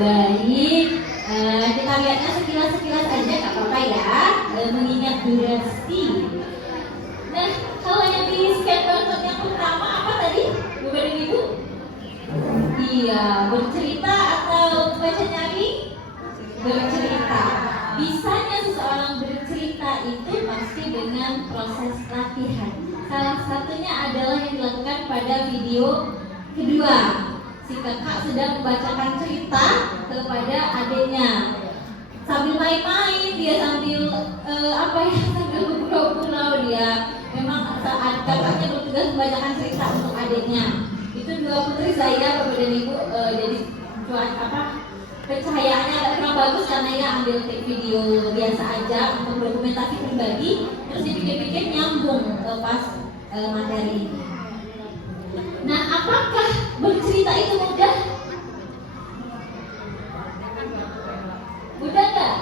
Baik, kita lihatnya sekilas-sekilas aja nggak apa-apa ya, mengingat durasi. Nah, kalau yang di scan barcode yang pertama apa tadi, Bapak dan Ibu? Iya, bercerita atau baca nyari? Bercerita. Bisanya seseorang bercerita itu pasti dengan proses latihan. Salah satunya adalah yang dilakukan pada video kedua. Si kakak sedang membacakan cerita kepada adiknya. Sambil main-main dia, sambil sambil bergurau-gurau dia. Memang saat kakaknya bertugas membacakan cerita untuk adiknya. Itu dua putri saya, Bapak dan Ibu, jadi pencahayaannya agak kurang bagus karena ya ambil take video biasa aja untuk dokumentasi pribadi, terus dipikir-pikir nyambung pas materi ini. Nah, apakah bercerita itu mudah? Mudah nggak?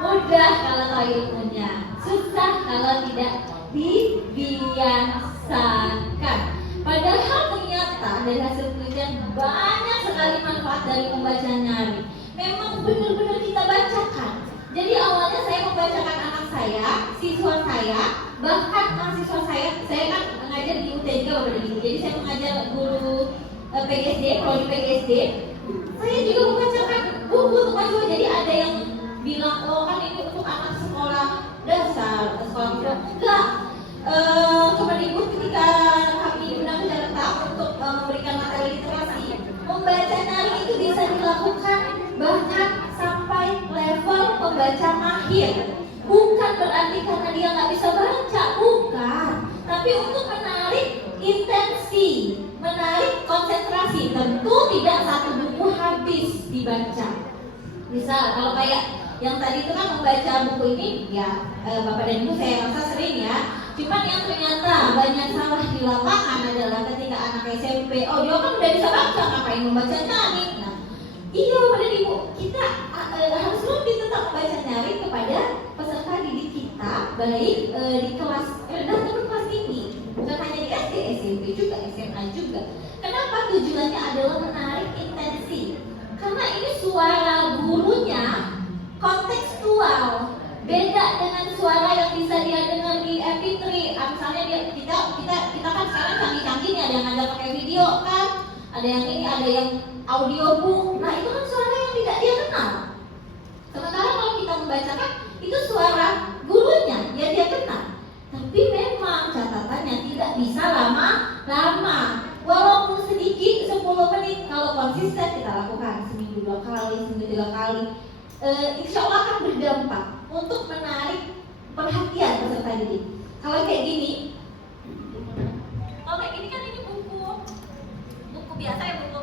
Mudah kalau tahu ilmunya, susah kalau tidak dibiasakan. Padahal ternyata dari hasil penelitian banyak sekali manfaat dari membaca nyari. Memang benar-benar kita bacakan. Jadi awalnya saya membacakan anak saya, siswa saya, bahkan mahasiswa saya kan mengajar di UT juga Bapak Ibu. Jadi saya mengajar guru PGSD, prodi PGSD. Saya juga membacakan buku untuk mahasiswa. Jadi ada yang bilang, oh kan ini untuk anak sekolah dasar, sekolah menengah. Enggak. Bapak Ibu, ketika kami diundang ke Jakarta untuk memberikan materi literasi, membaca nyari itu bisa dilakukan bahkan sampai level pembaca mahir. Bukan berarti karena dia nggak bisa baca, bukan. Tapi untuk menarik intensi, menarik konsentrasi. Tentu tidak satu buku habis dibaca. Misal kalau kayak yang tadi itu kan membaca buku ini, ya Bapak dan Ibu saya rasa sering ya. Cuman yang ternyata banyak salah di lapangan adalah ketika anak SMP, oh dia kan udah bisa baca, ngapain membaca nyari? Nah, iya Bapak dan Ibu, kita harus rutin tetap membaca nyari kepada peserta didik kita, baik di kelas rendah maupun kelas tinggi, bukan hanya di SD, SMP juga, SMA juga. Kenapa? Tujuannya adalah menarik intensi, karena ini suara gurunya kontekstual. Beda dengan suara yang bisa dia dengar di MP3. Misalnya kita kan sekarang canggih-canggih nih, ada yang ngajak pakai video kan, ada yang ini, ada yang audiobook. Nah itu kan suara yang tidak dia kenal. Sementara kalau kita membacakan itu suara gurunya yang dia kenal. Tapi memang catatannya tidak bisa lama-lama. Walaupun sedikit 10 menit, kalau konsisten kita lakukan seminggu 2 kali, seminggu 3 kali, insya Allah akan berdampak untuk menarik perhatian peserta didik. Kalau kayak gini kan ini buku biasa ya, buku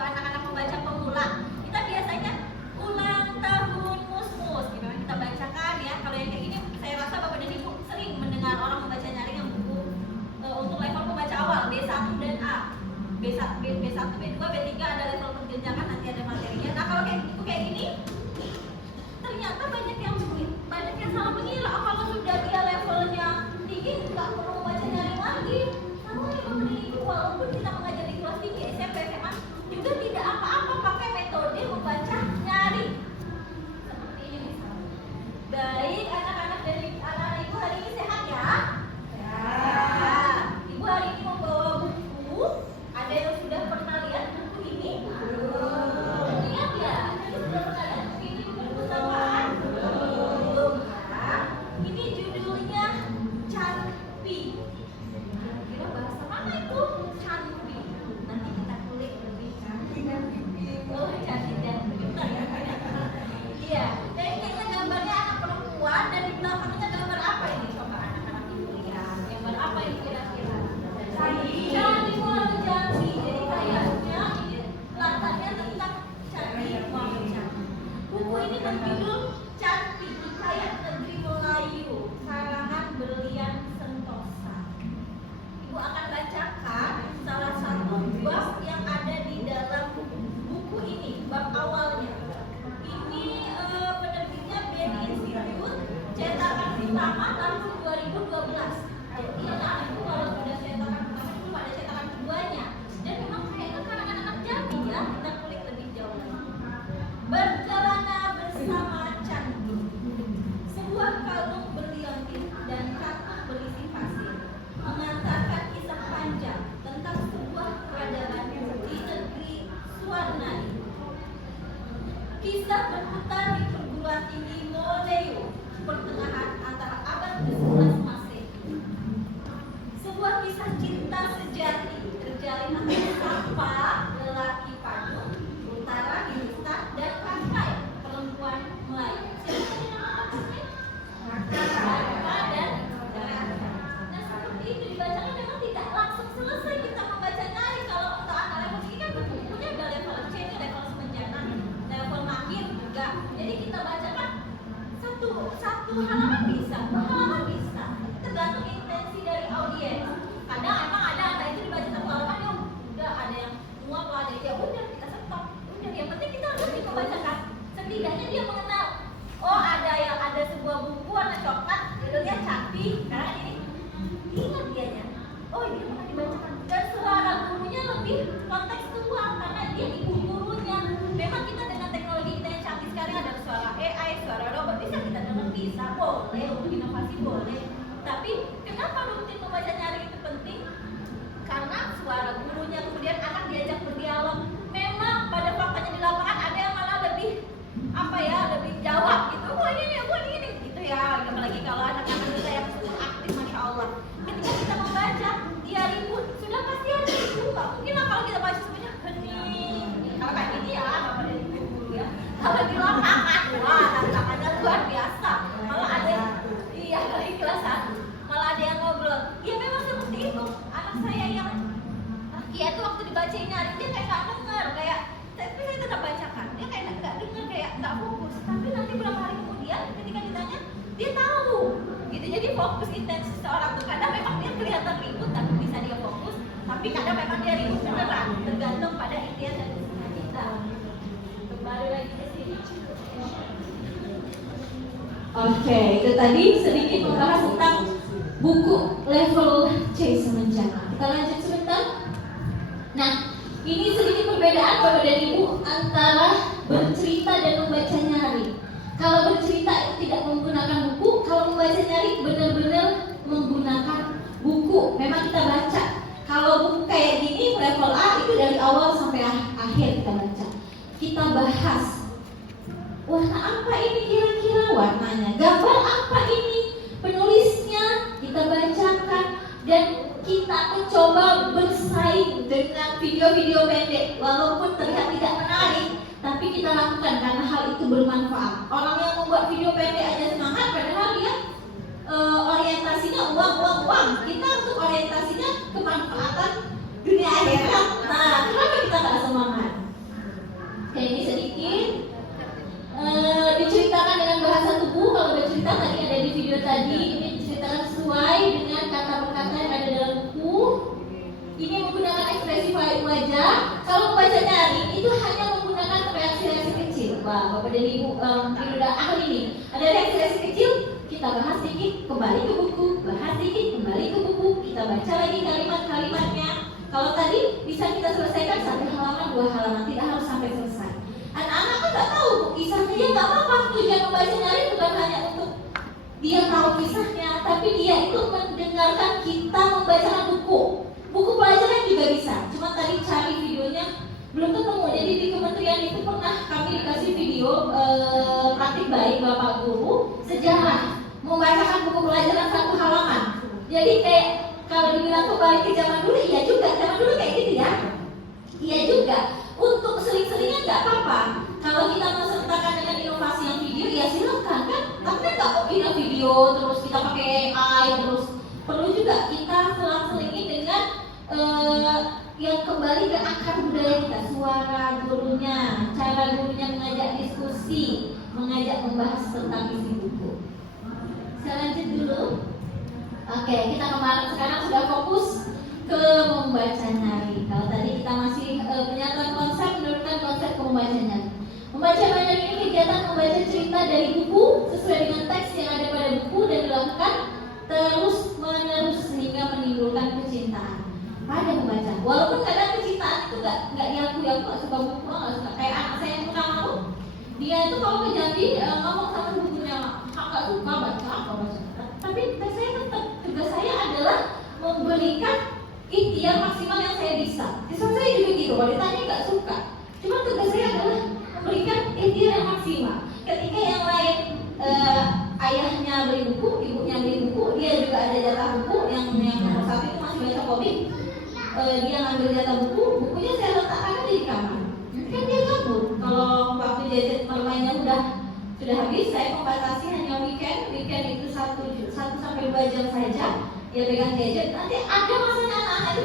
anak-anak membaca pemula. Kita biasanya ulang tahun mus-mus gitu kan kita bacakan ya. Kalau yang kayak gini saya rasa Bapak dan Ibu sering mendengar orang membaca nyaring yang buku untuk level pembaca awal B1 dan A. B1, B2, B3 ada level penjenjangan, nanti ada materinya. Nah kalau kayak gini ternyata banyak yang salah mengira. Kalau sudah dia levelnya tinggi nggak perlu membaca nyaring lagi. Sama ya Bapak dan Ibu, walaupun kita mengajar di kelas tinggi SMP SMA juga tidak apa-apa pakai metode membaca nyaring seperti ini misalnya. Baik anak-anak dari anak-anak Ibu hari ini sehat ya? Ya. Ibu hari ini membawa buku. Ada yang sudah pernah lihat buku ini? Lihat ya? Jadi sudah pernah lihat buku ini di perpustakaan? Ini judulnya Canpi. Kira bahasa mana itu? Canpi. Nanti kita kulik lebih cantik. Oh, cantik dan pintar ya. Iya. Dan ini kayaknya gambarnya anak perempuan dan di belakangnya gambar apa ini? Coba anak-anak Ibu lihat. Gambar apa ini kira-kira? Cantik warna cantik. Jadi kayaknya ini latarnya tentang cantik warna cantik. Buku ini berjudul Cantik, Hikayat Negeri Melayu, karangan Berlian Sentosa. Ibu akan bacakan salah satu bab yang ada di dalam buku ini, bab awalnya. Ini penerbitnya BEN Institute, cetakan pertama tahun 2012. Jadi anak itu kalau sudah cetakan pertama belum ada cetakan keduanya. Dan memang kayaknya karangan anak Jambi ya, kita kulik lebih jauh lagi. kisah berputar di perguruan tinggi Moleu, pertengahan antara abad ke-11 Masehi. Sebuah kisah cinta sejati terjalin antara Sapa, lelaki Padang, Utara Hindusta, dan Kakai, perempuan Melayu. Sapa dan Jakarta. Nah, seperti itu dibacakan memang tidak langsung selesai kita membaca nyari. Kalau untuk anak level ini kan bukunya udah level C, itu level semenjana, level mahir juga. Jadi kita bacakan satu halaman bisa, dua halaman bisa, tergantung intensi dari audiens. Kadang emang ada anak itu dibaca satu halaman ya udah, ada yang muak, ada yang ya udah kita stop, udah yang penting kita harus membacakan. Setidaknya dia mengenal, oh ada sebuah buku warna coklat, judulnya Capi, karena ini ingat dianya, oh ini pernah dibacakan. Dan suara gurunya lebih kontekstual karena dia ibu gurunya. Memang kita dengan teknologi kita yang canggih sekarang ada suara AI, suara robot, bisa kita dengar, bisa, boleh untuk inovasi boleh. Tapi kenapa rutin membaca nyari itu penting? Karena suara gurunya, kemudian anak diajak berdialog. Memang pada faktanya di lapangan ada yang malah lebih lebih jawab gitu, oh ini gitu ya. Apalagi kalau anak-anak kita yang super aktif, masya Allah. Ketika kita membaca dia ribut, sudah pasti ada ibu. Nggak mungkin lah kalau kita baca semuanya hening. Kalau kayak gini ya nggak pada ibu ya. Kalau di lapangan, wah tantangannya luar biasa. Malah ada, iya kalau di kelas 1 malah ada yang ngobrol. Ya memang seperti itu. Anak saya yang Kia tuh waktu dibacain nyari dia kayak nggak dengar, kayak tapi saya tetap bacakan. Dia kayak nggak dengar, kayak nggak fokus. Tapi nanti beberapa hari kemudian ketika ditanya dia tahu gitu. Jadi fokus intensi seseorang tuh kadang memang dia kelihatan ribut tapi bisa dia fokus, tapi kadang memang dia ribut beneran, tergantung pada intian dan usaha kita. Kembali lagi ke sini. Oke, itu tadi sedikit membahas tentang buku level C semenjana. Kita lanjut sebentar. Nah, ini sedikit perbedaan Bapak dan Ibu antara bercerita dan membaca nyari. Kalau bercerita itu tidak menggunakan buku, kalau membaca nyari benar-benar menggunakan buku. Memang kita baca. Kalau buku kayak gini level A itu dari awal sampai akhir kita baca. Kita bahas. Warna apa ini kira-kira warnanya? Gambar apa ini? Penulisnya kita bacakan dan kita mencoba bersaing dengan video-video pendek. Walaupun terlihat tidak menarik, tapi kita lakukan karena hal itu bermanfaat. Orang yang membuat video pendek aja semangat, padahal dia orientasinya uang. Kita untuk orientasinya kemanfaatan dunia akhirat. Nah, kenapa kita nggak semangat? Oke, ini sedikit diceritakan dengan bahasa tubuh. Kalau bercerita tadi ada di video tadi, ini diceritakan sesuai dengan kata-kata yang ada dalam buku. Ini menggunakan ekspresi wajah. Kalau membaca nyari itu hanya menggunakan reaksi-reaksi kecil. Wah, Bapak dan Ibu mungkin udah ahli ini. Ada reaksi-reaksi kecil, kita bahas sedikit, kembali ke buku, bahas sedikit, kembali ke buku, kita baca lagi kalimat-kalimatnya. Kalau tadi bisa kita selesaikan 1 halaman, 2 halaman, tidak harus sampai selesai. Anak-anak kan nggak tahu kisahnya, ya nggak apa-apa. Tujuan membaca nyari bukan hanya untuk dia tahu kisahnya, tapi dia itu mendengarkan kita membacakan buku. Buku pelajaran juga bisa, cuma tadi cari videonya belum ketemu. Jadi di kementerian itu pernah kami dikasih video praktik baik Bapak Guru sejarah membacakan buku pelajaran 1 halaman. Jadi kayak kalau dibilang kembali ke zaman dulu, iya juga, zaman dulu kayak gitu ya. Iya juga. Untuk sering-seringnya nggak apa-apa. Kalau kita mensertakan dengan inovasi yang video, ya silakan kan. Tapi nggak mungkin video terus kita pakai AI terus. Perlu juga kita selang-selingi dengan yang kembali ke akar budaya kita, suara gurunya, cara gurunya mengajak diskusi, mengajak membahas tentang isi buku. Saya lanjut dulu. Oke, kita kemarin sekarang sudah fokus ke membaca nyari. Kalau tadi kita masih menyatakan konsep, menurunkan konsep ke membaca nyari. Membaca nyari ini kegiatan membaca cerita dari buku sesuai dengan teks yang ada pada buku dan dilakukan terus menerus sehingga menimbulkan kecintaan pada membaca. Walaupun kadang kecintaan itu nggak diakui, aku nggak suka buku, nggak suka. Kayak anak saya yang pertama tuh, dia itu kalau ke Jambi ngomong sama bukunya, nggak suka baca apa baca. Tapi saya tetap, tugas saya adalah memberikan ikhtiar maksimal yang saya bisa. Siswa saya juga gitu, kalau ditanya nggak suka. Cuma tugas saya adalah memberikan ikhtiar yang maksimal jatah buku, yang nomor 1 itu masih baca komik. Dia ngambil jatah buku, bukunya saya letakkan di kamar. Kan dia kabur. Kalau waktu gadget bermainnya sudah habis, saya membatasi hanya weekend itu 1 sampai 2 jam saja. Dia pegang gadget, nanti ada masanya anak-anak itu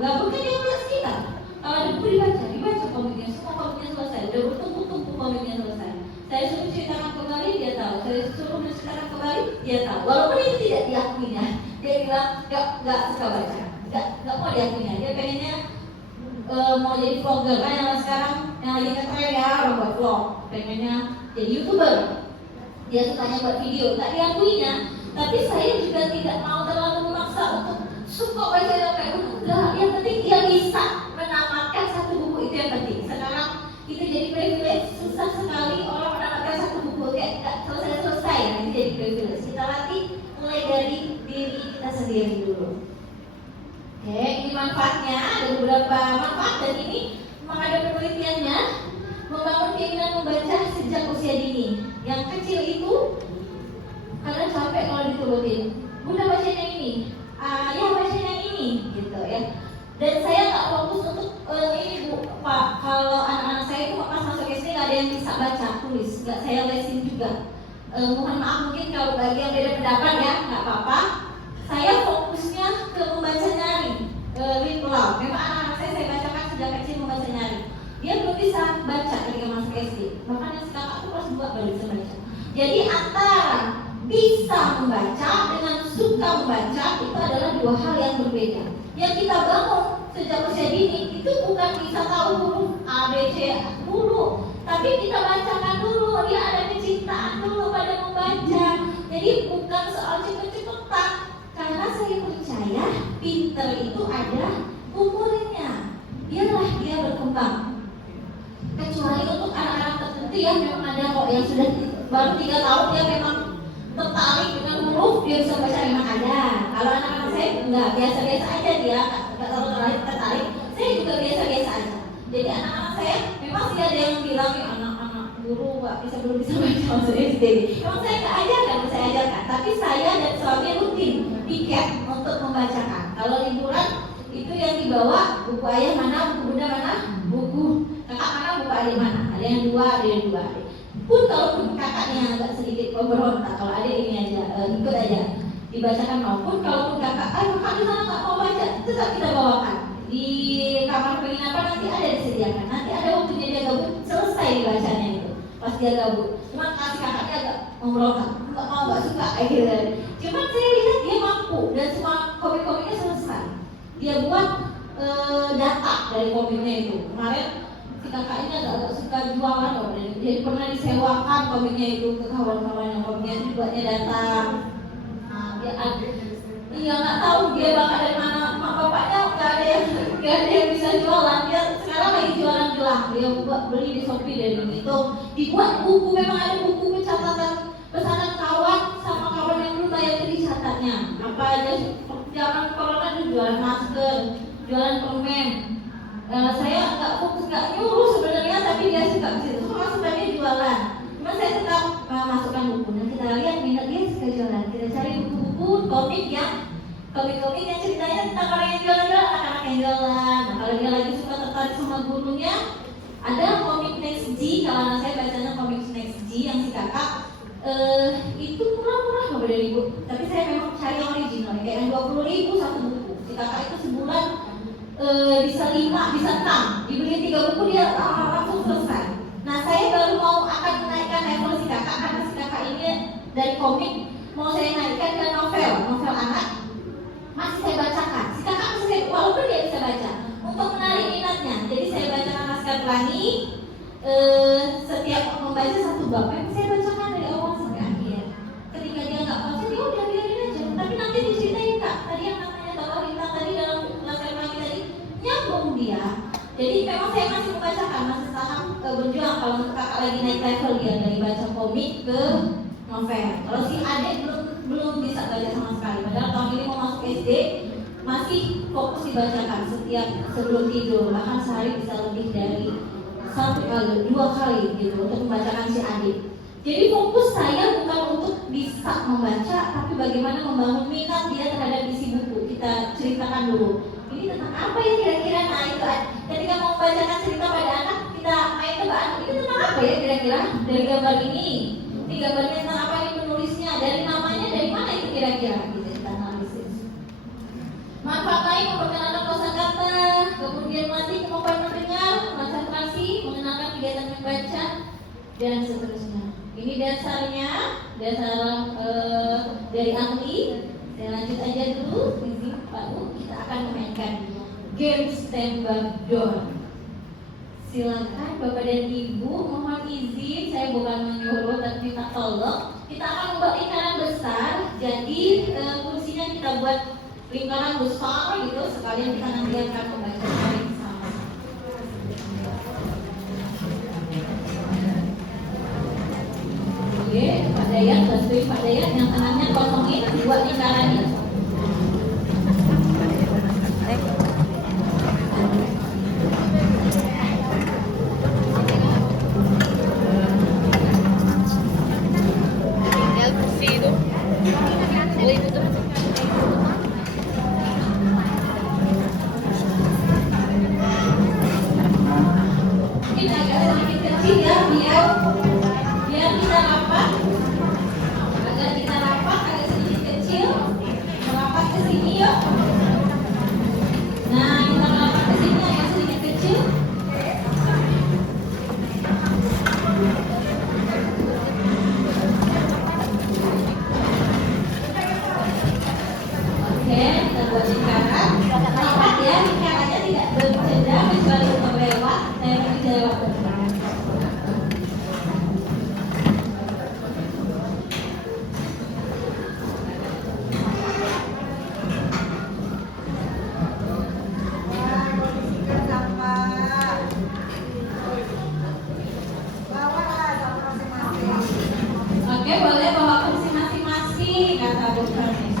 gabung kan dia melihat sekitar. Kalau ada buku dibaca komiknya, semua komiknya selesai, udah bertumpuk-tumpuk komiknya selesai. Saya suruh ceritakan kembali, dia tahu. Saya suruh menceritakan kembali, dia tahu. Walaupun itu tidak diakuinya, dia bilang nggak suka baca, nggak mau diakuinya. Dia pengennya mau jadi vlogger, kan yang sekarang yang lagi ngetren ya, orang buat vlog, pengennya jadi YouTuber. Dia sukanya buat video, nggak diakuinya. Tapi saya juga tidak mau terlalu memaksa untuk suka baca sampai enggak. Yang penting dia bisa menamatkan 1 buku, itu yang penting. Sekarang itu jadi privilege, susah sekali orang menamatkan 1 buku kayak nggak selesai ya, itu jadi privilege. Kita latih mulai dari diri kita sendiri dulu. Oke, ini manfaatnya, ada beberapa manfaat dan ini memang ada penelitiannya. Membangun keinginan membaca sejak usia dini. Yang kecil itu kadang capek kalau diturutin. Bunda bacain yang ini, ya bacain yang ini, gitu ya. Dan saya nggak fokus untuk ini Bu, Pak. Kalau anak-anak saya itu pas masuk SD nggak ada yang bisa baca tulis, nggak saya lesin juga. Mohon maaf mungkin kalau bagi yang beda pendapat ya, nggak apa-apa. Saya fokusnya ke membaca nyari, read aloud. Memang anak-anak saya bacakan sejak kecil membaca nyari. Dia belum bisa baca ketika masuk SD. Bahkan yang kakak tuh kelas 2 baru bisa baca. Jadi antara bisa membaca dengan suka membaca itu adalah 2 hal yang berbeda. Yang kita bangun sejak usia dini itu bukan bisa tahu huruf A, B, C dulu, tapi kita bacakan dulu, dia ada kecintaan dulu pada membaca. Jadi bukan soal cepet-cepetan, karena saya percaya pinter itu ada umurnya. Biarlah dia berkembang. Kecuali untuk anak-anak tertentu yang memang ada kok yang sudah baru 3 tahun dia memang tertarik dengan huruf, dia bisa baca, memang ada. Kalau anak-anak saya enggak, biasa-biasa aja dia, enggak terlalu tertarik. Saya juga biasa-biasa aja. Jadi anak-anak saya memang sih ada yang bilang ya anak-anak guru belum bisa baca masuk SD. Memang saya enggak ajarkan, saya ajarkan. Tapi saya dan suami rutin piket untuk membacakan. Kalau liburan itu yang dibawa buku ayah mana, buku bunda mana, buku kakak mana, buku adik mana. Ada yang 2, ada yang 2 adik. Pun kalau kakaknya agak sedikit berontak, kalau adik ini aja ikut aja dibacakan, maupun kalau kakak kakak di sana nggak mau baca, tetap kita bawakan di kamar penginapan, nanti ada disediakan, nanti ada waktunya dia gabut, selesai dibacanya itu pas dia gabut. Cuma kasih kakaknya agak memberontak, nggak suka kayak gitu. Cuma saya lihat dia mampu dan semua komik-komiknya selesai. Dia buat data dari komiknya itu. Kemarin kakak ini agak suka jualan loh, jadi pernah disewakan komiknya itu ke kawan-kawannya, komiknya itu buatnya datang. Dia nggak tahu dia bakat dari mana, mak bapaknya nggak ada yang bisa jualan. Dia sekarang lagi jualan gelang, dia beli di Shopee dari itu, dibuat buku, memang ada buku catatan pesanan kawan sama kawan yang belum bayar itu dicatatnya. Apa aja zaman corona itu jualan masker, jualan permen. Saya nggak fokus, nggak nyuruh sebenarnya, tapi dia suka ke situ. Masuk tadi jualan. Cuma saya tetap masukkan buku. Nah kita lihat minat dia suka jualan. Kita cari buku-buku komik yang ceritanya tentang orang yang jualan-jualan, anak-anak yang jualan. Nah kalau dia lagi suka tertarik sama gurunya, ada komik Next G. Kalau anak saya bacanya komik Next G yang si kakak. Itu murah-murah nggak beda ribu. Tapi saya memang cari yang original, kayak yang 20.000 satu buku. Si kakak itu sebulan bisa 5, bisa 6, dibeli 3 buku dia langsung selesai. Nah saya baru mau akan menaikkan level si kakak, karena si kakak ini dari komik mau saya naikkan ke novel anak, masih saya bacakan. Si kakak masih walaupun dia bisa baca, untuk menarik minatnya. Jadi saya bacakan Laskar Pelangi, setiap membaca 1 bab, saya bacakan dari awal sampai akhir. Ketika dia nggak baca, dia udah biarin aja. Tapi nanti diceritain kak, tadi yang namanya Tokoh Lintang tadi dalam Laskar Pelangi tadi nyambung dia. Jadi memang saya masih membacakan, masih tahap berjuang. Kalau untuk kakak lagi naik level dia dari baca komik ke novel. Kalau si adik belum bisa baca sama sekali. Padahal tahun ini mau masuk SD, masih fokus dibacakan setiap sebelum tidur. Bahkan sehari bisa lebih dari 1 kali, 2 kali gitu untuk membacakan si adik. Jadi fokus saya bukan untuk bisa membaca, tapi bagaimana membangun minat dia terhadap isi buku. Kita ceritakan dulu. Ini tentang apa ya kira-kira? Nah itu ketika mau membacakan cerita pada anak, kita main tebak anak. Ini tentang apa ya kira-kira? Dari gambar ini gambarnya tentang apa ini penulisnya? Dari namanya dari mana itu kira-kira? Gitu kita analisis. Manfaat lain memperkenalkan kosakata, kemudian melatih kemampuan mendengar, konsentrasi, mengenalkan kegiatan membaca, dan seterusnya. Ini dasarnya, dasar dari ahli. Saya lanjut aja dulu. Izin Pak U, kita akan memainkan games tembak door. Silakan Bapak dan Ibu, mohon izin, saya bukan menyuruh tapi minta tolong. Kita akan membuat lingkaran besar, jadi fungsinya kita buat lingkaran besar gitu, sekalian kita nanti akan membaca bersama. Oke, Pak Dayat, bantuin Pak Dayat yang tangannya kosongin, buat lingkarannya. Mungkin agak sedikit kecil ya, biar kita rapat. Agar kita rapat agak sedikit kecil, merapat ke sini yuk. Nah, kita merapat ke sini agak sedikit kecil. Oke, kita buat lingkaran. Rapat ya, lingkarannya tidak berjeda kecuali untuk lewat. Saya bisa lewat depan. Wah, kondisikan sampah. Bawalah sampah masing-masing. Oke, boleh bawa kursi masing-masing, kata Bu Farnis.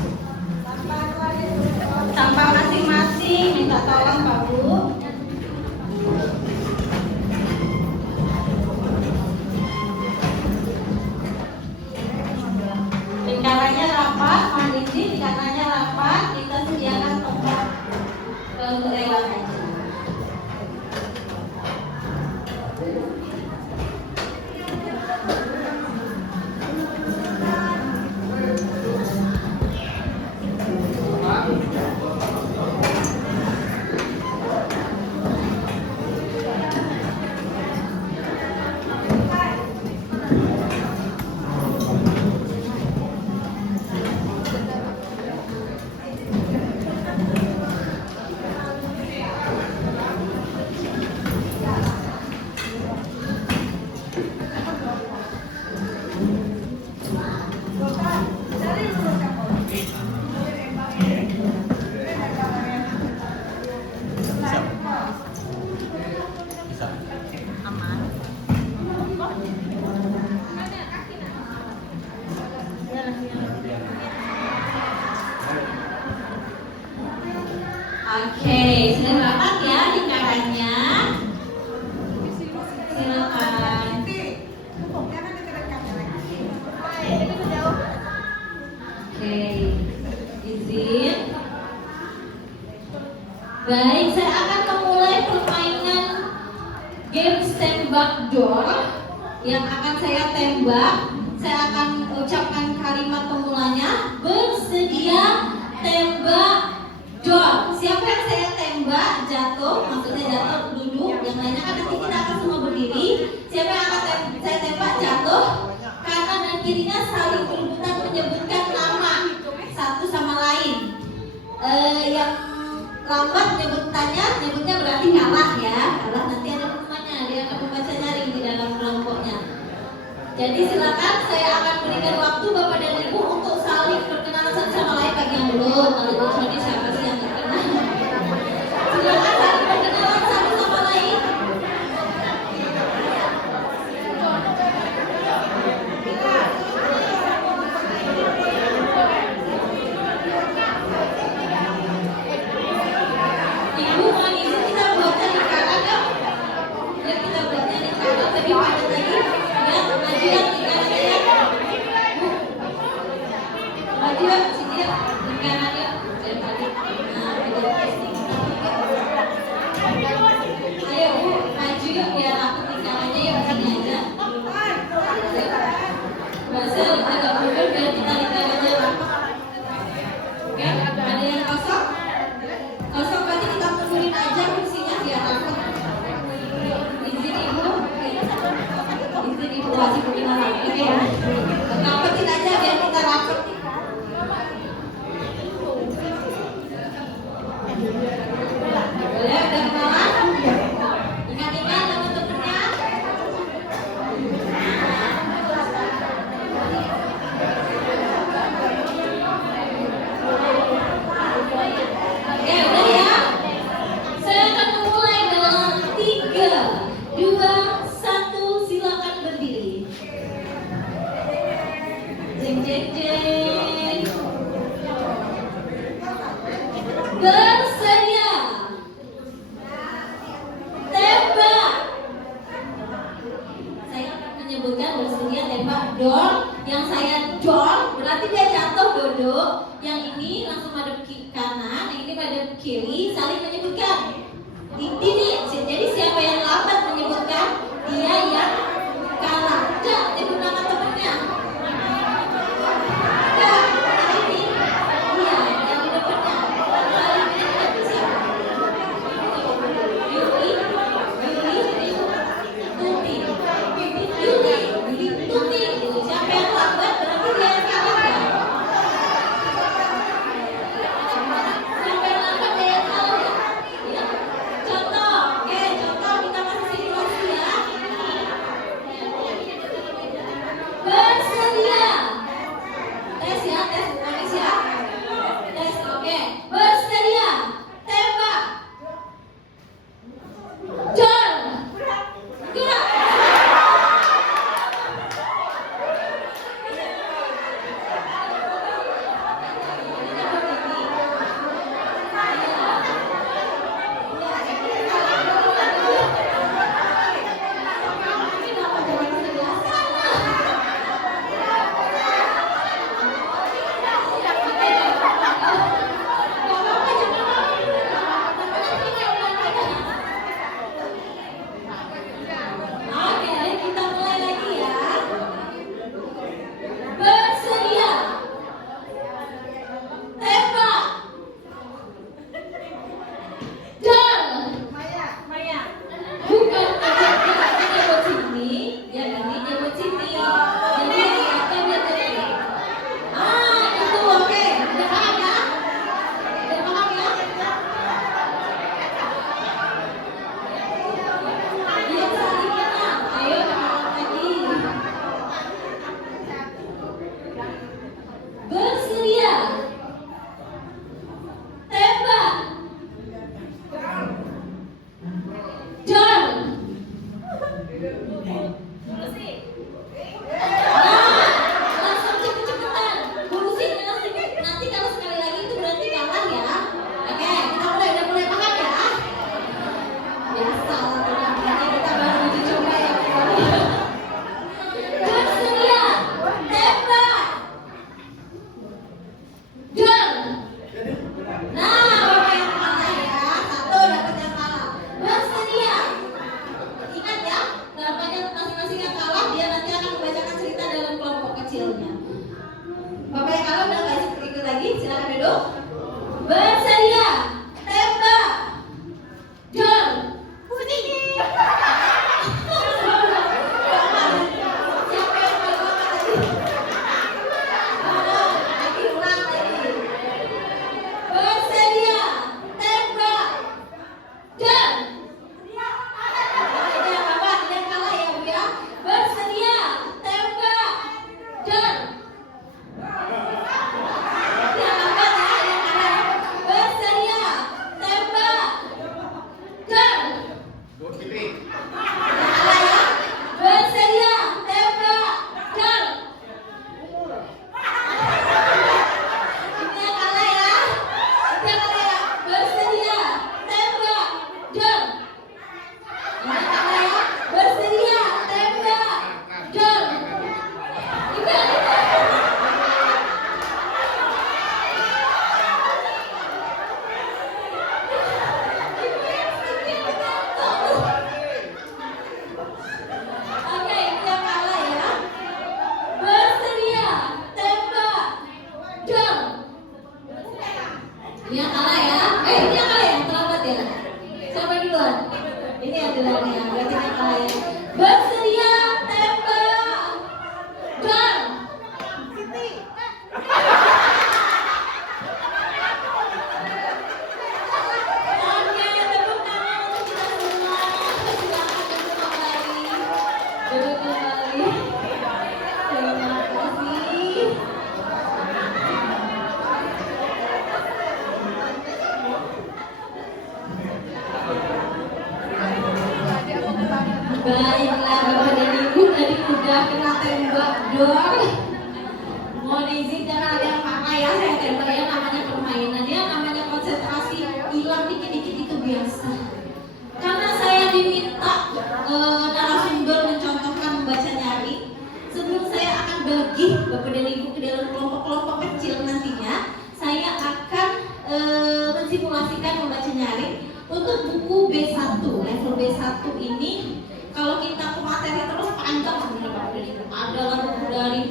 Sampah itu ada di bawah. Sampah masing-masing, minta tolong Pak Bu. Lingkarannya rapat, mohon izin, lingkarannya rapat, kita sediakan tempat untuk lewat aja. Oke, sudah rapat ya lingkarannya. Silakan. Jangan dekat-dekat lagi. Oke, izin. Baik, saya akan memulai permainan games tembak door yang akan saya tembak. Saya akan ucapkan kalimat pemulanya. Bersedia tembak door. Siapa yang saya tembak jatuh, maksudnya jatuh duduk. Yang lainnya kan nanti kita akan semua berdiri. Siapa yang akan saya tembak jatuh, kanan dan kirinya saling berebutan menyebutkan nama satu sama lain. Yang lambat nyebutnya berarti kalah ya. Kalah nanti ada hukumannya, dia akan membaca nyaring di dalam kelompoknya. Jadi silakan, saya akan berikan waktu Bapak dan Ibu untuk saling perkenalan satu sama lain. Bagi yang belum, kalau Johnny siapa sih yang terkenal? Silakan saling perkenalan satu sama lain. Ibu mohon izin kita buatnya lingkaran ya. Ya kita buatnya lingkaran lebih padat lagi. Ya, maju yang lingkarannya tembak dor, yang saya dor berarti dia jatuh duduk, yang ini langsung madep kanan, yang ini madep kiri, saling menyebutkan. Ini jadi siapa yang lambat menyebutkan dia yang kalah. Jangan nyebut nama temennya. Enggak, ini dia yang di depannya. Saling menyebutkan siapa? Yuli, Tuti. Siapa yang lambat berarti dia yang kalah ya. Siapa yang lambat dia yang kalah ya. Ya. Contoh, contoh kita kasih situasi ya. Bersedia. Tes ya, tes ya. Tes, oke. Bersedia. Tembak. John. Gerak. Oke, kita mulai lagi ya. Bersedia. Tembak. John. Maya. Bukan dia buat sini, yang ini dia buat sini. Jadi apa dia tadi? Itu oke. Udah paham ya? Udah paham ya? Dia saling kenal. Ayo kenalan lagi. Bersedia. Tembak. John. Langsung cepet-cepetan. Urusin nanti kalau sekali lagi itu berarti kalah ya. Oke, kita udah mulai paham ya. Biasa lah, kita baru uji coba ya. Bersedia. Tembak. John. Nah, bapak yang kalah ya. Satu dapat yang kalah. Bersedia. Ingat ya, namanya masing-masing yang kalah dia nanti akan membacakan cerita dalam kelompok kecilnya. Bapak yang kalah udah nggak ikut lagi, silakan duduk. Bersedia. Tembak. John. Siapa yang paling lama tadi? Lagi ulang lagi. Bersedia. Tembak. John. Jangan bapak tidak kalah ya Bu ya. Bersedia. Tembak. John. Yang lambat ya, yang kalah. Bersedia. Tembak. John. Yang kalah ya. Bersedia. Tembak. John. Ini yang kalah ya. Ini yang kalah ya. Bersedia. Tembak. John. Ini kalah ya. Bersedia. Tembak. John. Oke, ini yang kalah ya. Bersedia. Tembak. John. Ini yang kalah ya. Ini yang kalah ya. Terlambat ya. Siapa duluan? Ini yang duluan ya. Berarti yang kalah ya. Bersedia. Tembak. John. Oke, tepuk tangan untuk kita semua. Silakan duduk kembali. Duduk kembali. Terima kasih. Baiklah Bapak dan Ibu, tadi udah kena tembak dor. Mohon izin jangan ada yang marah ya, saya tembak ya, namanya permainan ya, namanya konsentrasi hilang dikit-dikit itu biasa. Karena saya diminta narasumber mencontohkan membaca nyari, sebelum saya satu ini kalau kita ke materi terus panjang sebenarnya Bapak dan Ibu. Adalah buku dari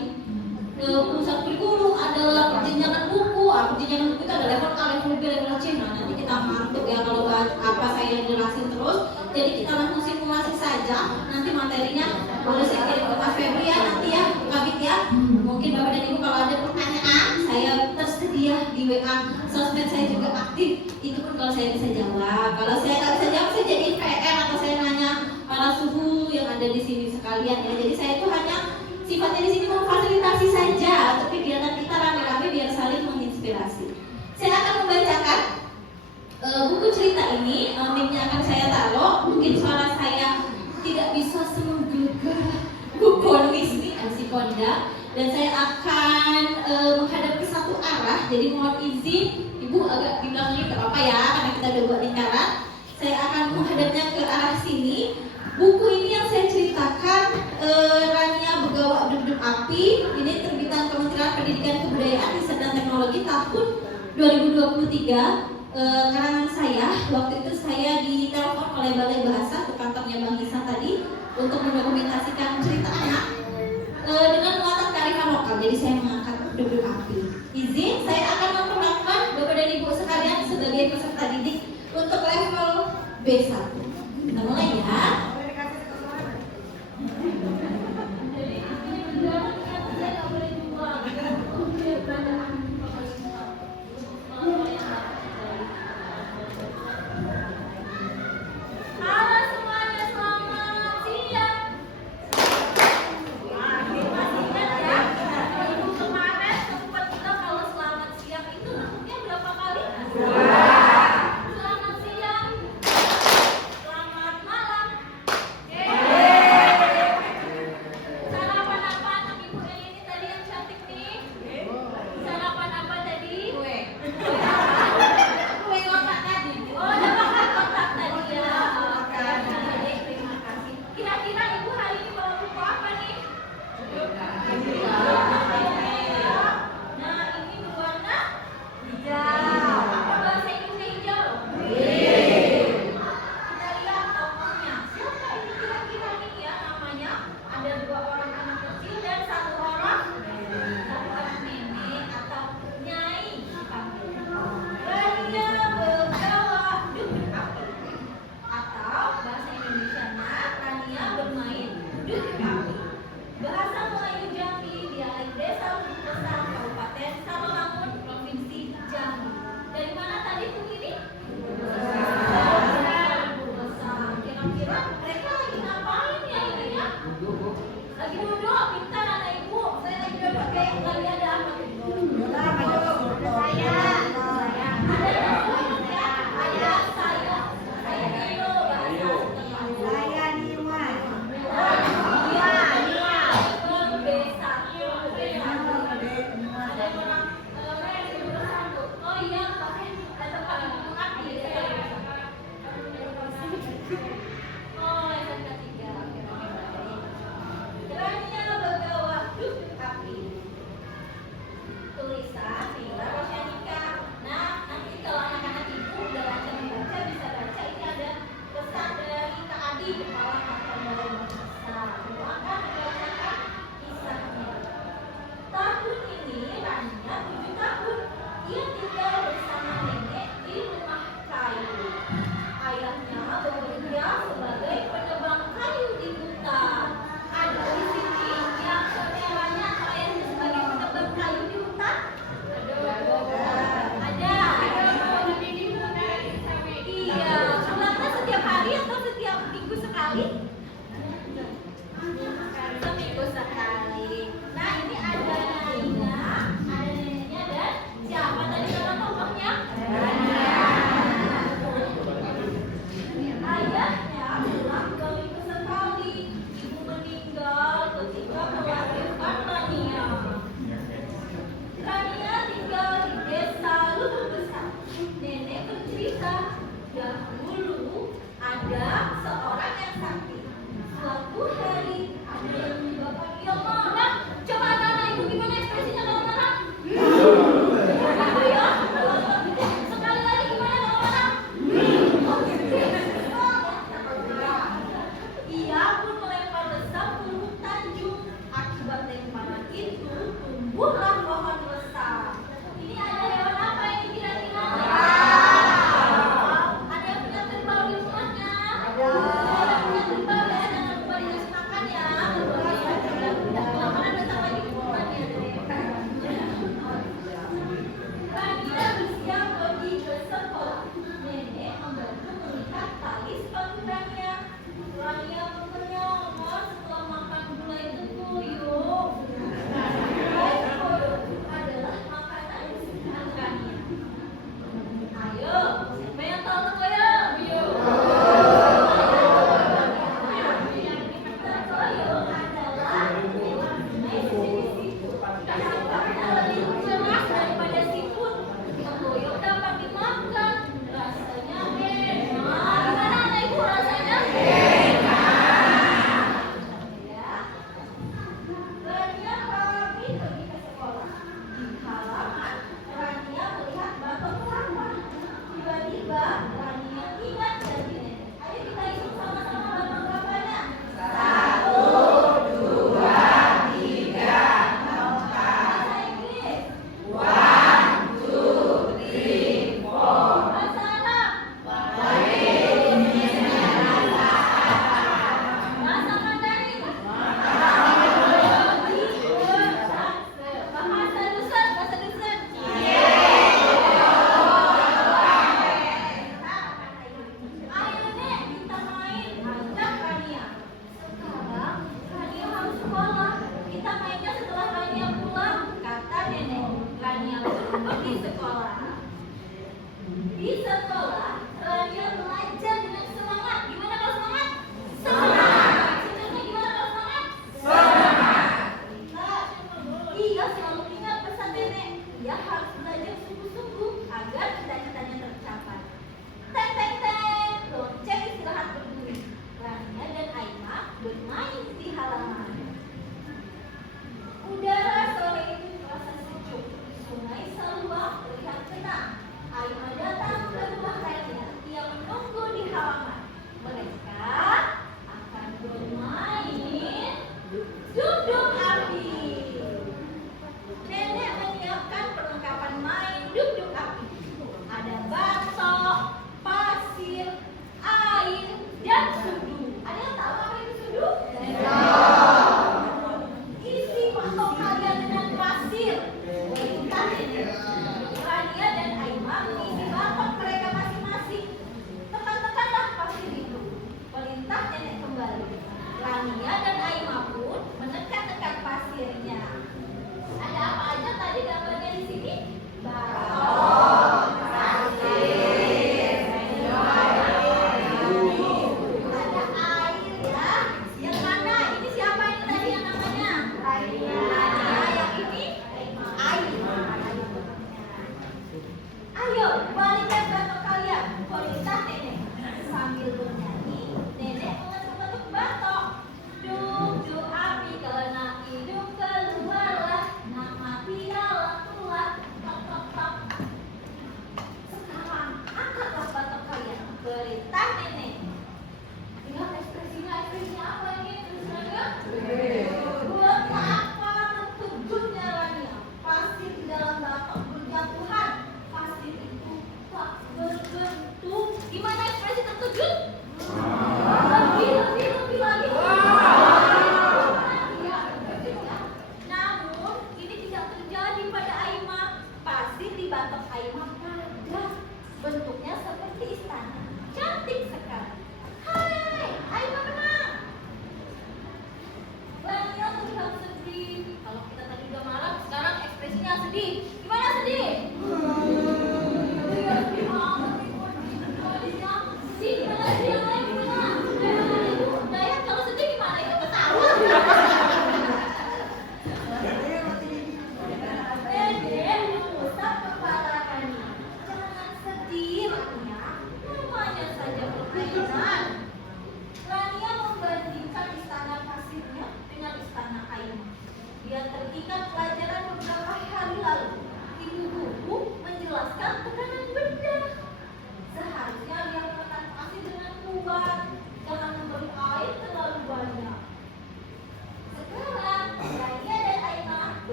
pusat kurikulum, adalah perjenjangan buku. Perjenjangan buku itu ada level A, level B, level C. Nah, nanti kita mantuk ya kalau apa saya jelasin terus. Jadi kita langsung simulasi saja. Nanti materinya boleh saya kirim ke Mas Febri ya nanti ya, Kabit ya. Mungkin Bapak dan Ibu kalau ada pertanyaan, saya tersedia di WA. Sosmed saya juga aktif. Itu pun kalau saya bisa jawab. Kalau saya nggak bisa jawab, saya jadi PR atau saya nanya para suhu yang ada di sini sekalian ya. Jadi saya itu hanya sifatnya di sini memfasilitasi saja untuk kegiatan kita rame-rame biar saling menginspirasi. Saya akan membacakan buku cerita ini, linknya akan saya taruh. Mungkin suara saya tidak bisa semenggelegar Bu Konis nih, MC Konda, dan saya akan menghadap ke satu arah. Jadi mohon izin Ibu agak di belakangnya nggak apa-apa ya, karena kita udah buat lingkaran. Saya akan menghadapnya ke arah sini. Buku ini yang saya ceritakan Rania Begawak Dugdug Api. Ini terbitan Kementerian Pendidikan Kebudayaan Riset dan Teknologi tahun 2023. Karangan saya, waktu itu saya ditelepon oleh Balai Bahasa ke kantornya Bang Isan tadi untuk mendokumentasikan cerita anak dengan muatan kearifan lokal. Jadi saya mengangkat Dugdug Api. Izin, saya akan memperkenalkan Bapak dan Ibu sekalian sebagai peserta didik untuk level B1. Kita mulai ya. Halo semuanya, selamat siang. Masih ingat ya, minggu kemarin sempat bilang kalau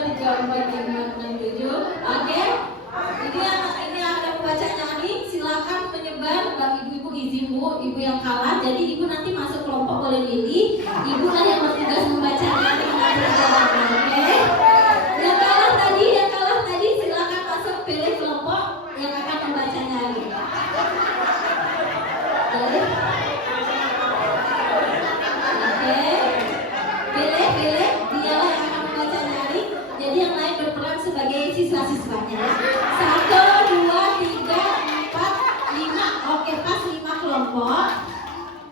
3, 4, 5, 6, 7. Oke. Ini ada pembaca nyari. Silakan menyebar. Ibu-ibu izin Bu, ibu yang kalah. Jadi ibu nanti masuk kelompok boleh pilih. Ibu lah yang bertugas membaca nyari. Oke. Yang kalah tadi silakan masuk pilih kelompok yang akan membaca nyari. Boleh? Oke. Pilih, dialah yang akan membaca nyari. Jadi yang lain berperan sebagai siswa-siswanya. 1, 2, 3, 4, 5. Oke, pas 5 kelompok.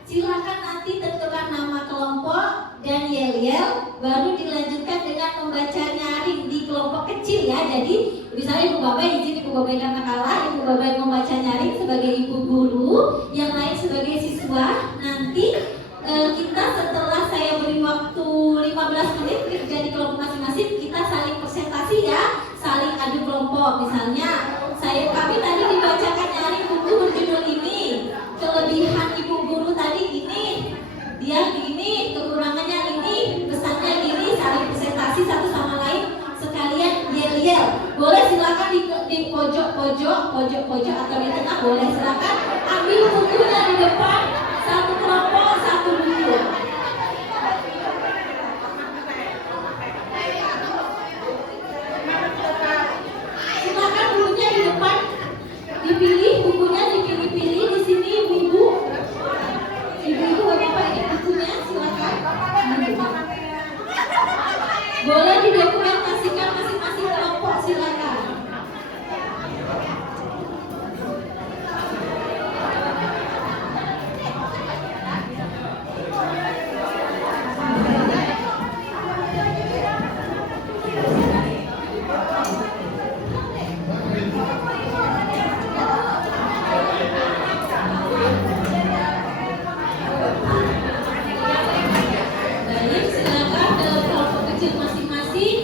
Silakan nanti tentukan nama kelompok dan yel-yel, baru dilanjutkan dengan membaca nyaring di kelompok kecil ya. Jadi misalnya Ibu Babai izin Ibu Babai karena kalah, Ibu Babai membaca nyaring sebagai ibu guru, yang lain sebagai siswa. Nanti kita setelah saya beri waktu 15 menit kerja di kelompok masing-masing, kita saling presentasi ya, saling adu kelompok. Misalnya kami tadi dibacakan nyaring buku berjudul ini, kelebihan ibu guru tadi ini, dia gini, kekurangannya ini, pesannya gini, saling presentasi satu sama lain, sekalian yel-yel. Boleh silakan di pojok atau di tengah, boleh silakan ambil bukunya di depan, satu kelompok, satu buku. Silakan bukunya di depan, dipilih bukunya, dipilih-pilih di sini ibu-ibu. Ibu-ibu bapak ini bukunya silakan. Boleh didokumentasikan masing-masing kelompok silakan. Baik, silakan dalam kelompok kecil masing-masing.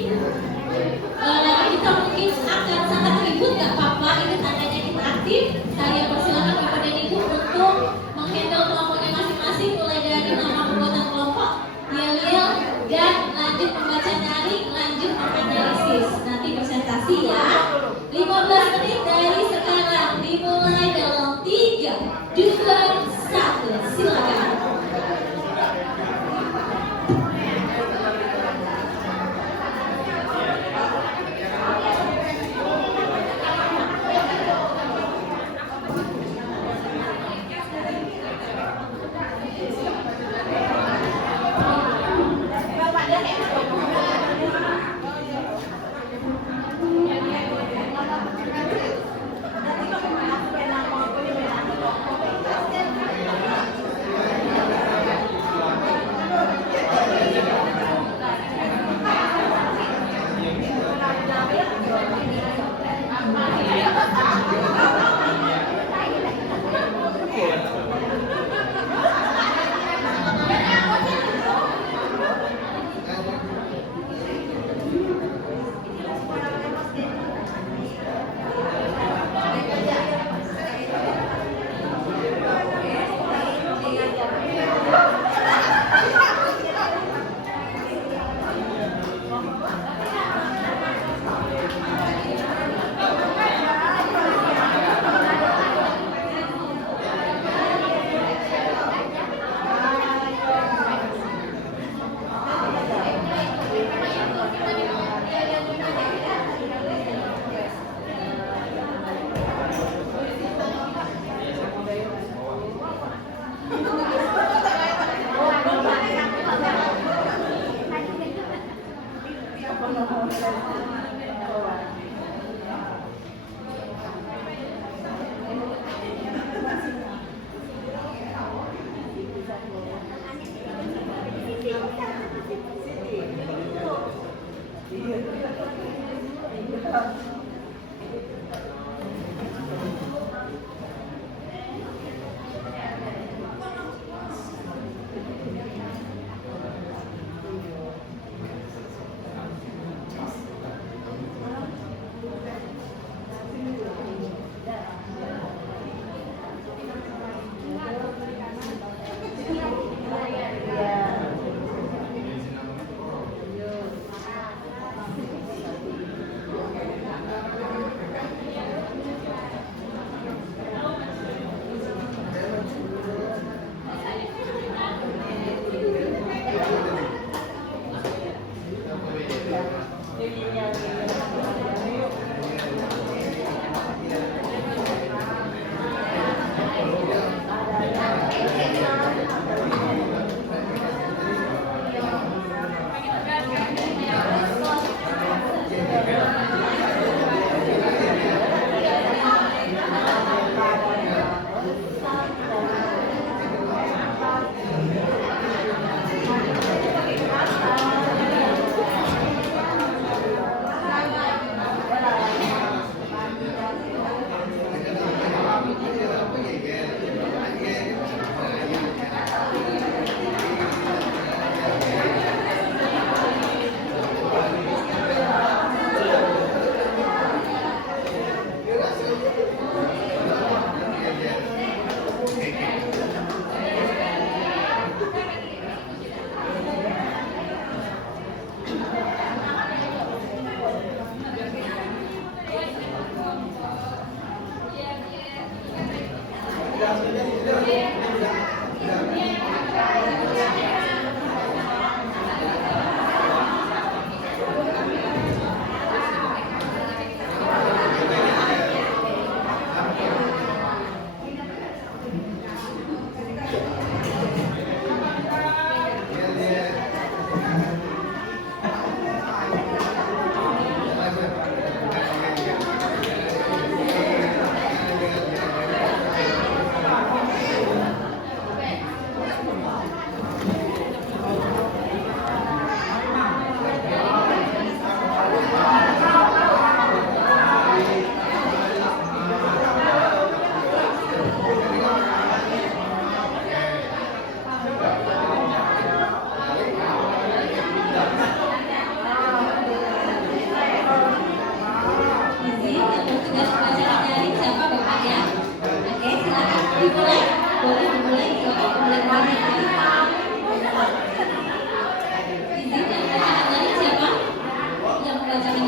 Kita mungkin akan sangat ribut, gak apa-apa. Ini tandanya kita aktif. Saya persilakan Bapak dan Ibu untuk menghandle kelompoknya masing-masing, mulai dari nama pembuatan kelompok, yel-yel, dan lanjut membaca nyaring, lanjut menganalisis. Nanti presentasi ya. 15 menit dari sekarang dimulai dalam 3, 2, 1. Silakan. Izin yang bertugas upacara dari siapa Bapak ya? Oke, silakan dimulai. Boleh dimulai, silakan dimulai. Izin yang membacakan dari siapa? Yang membacakan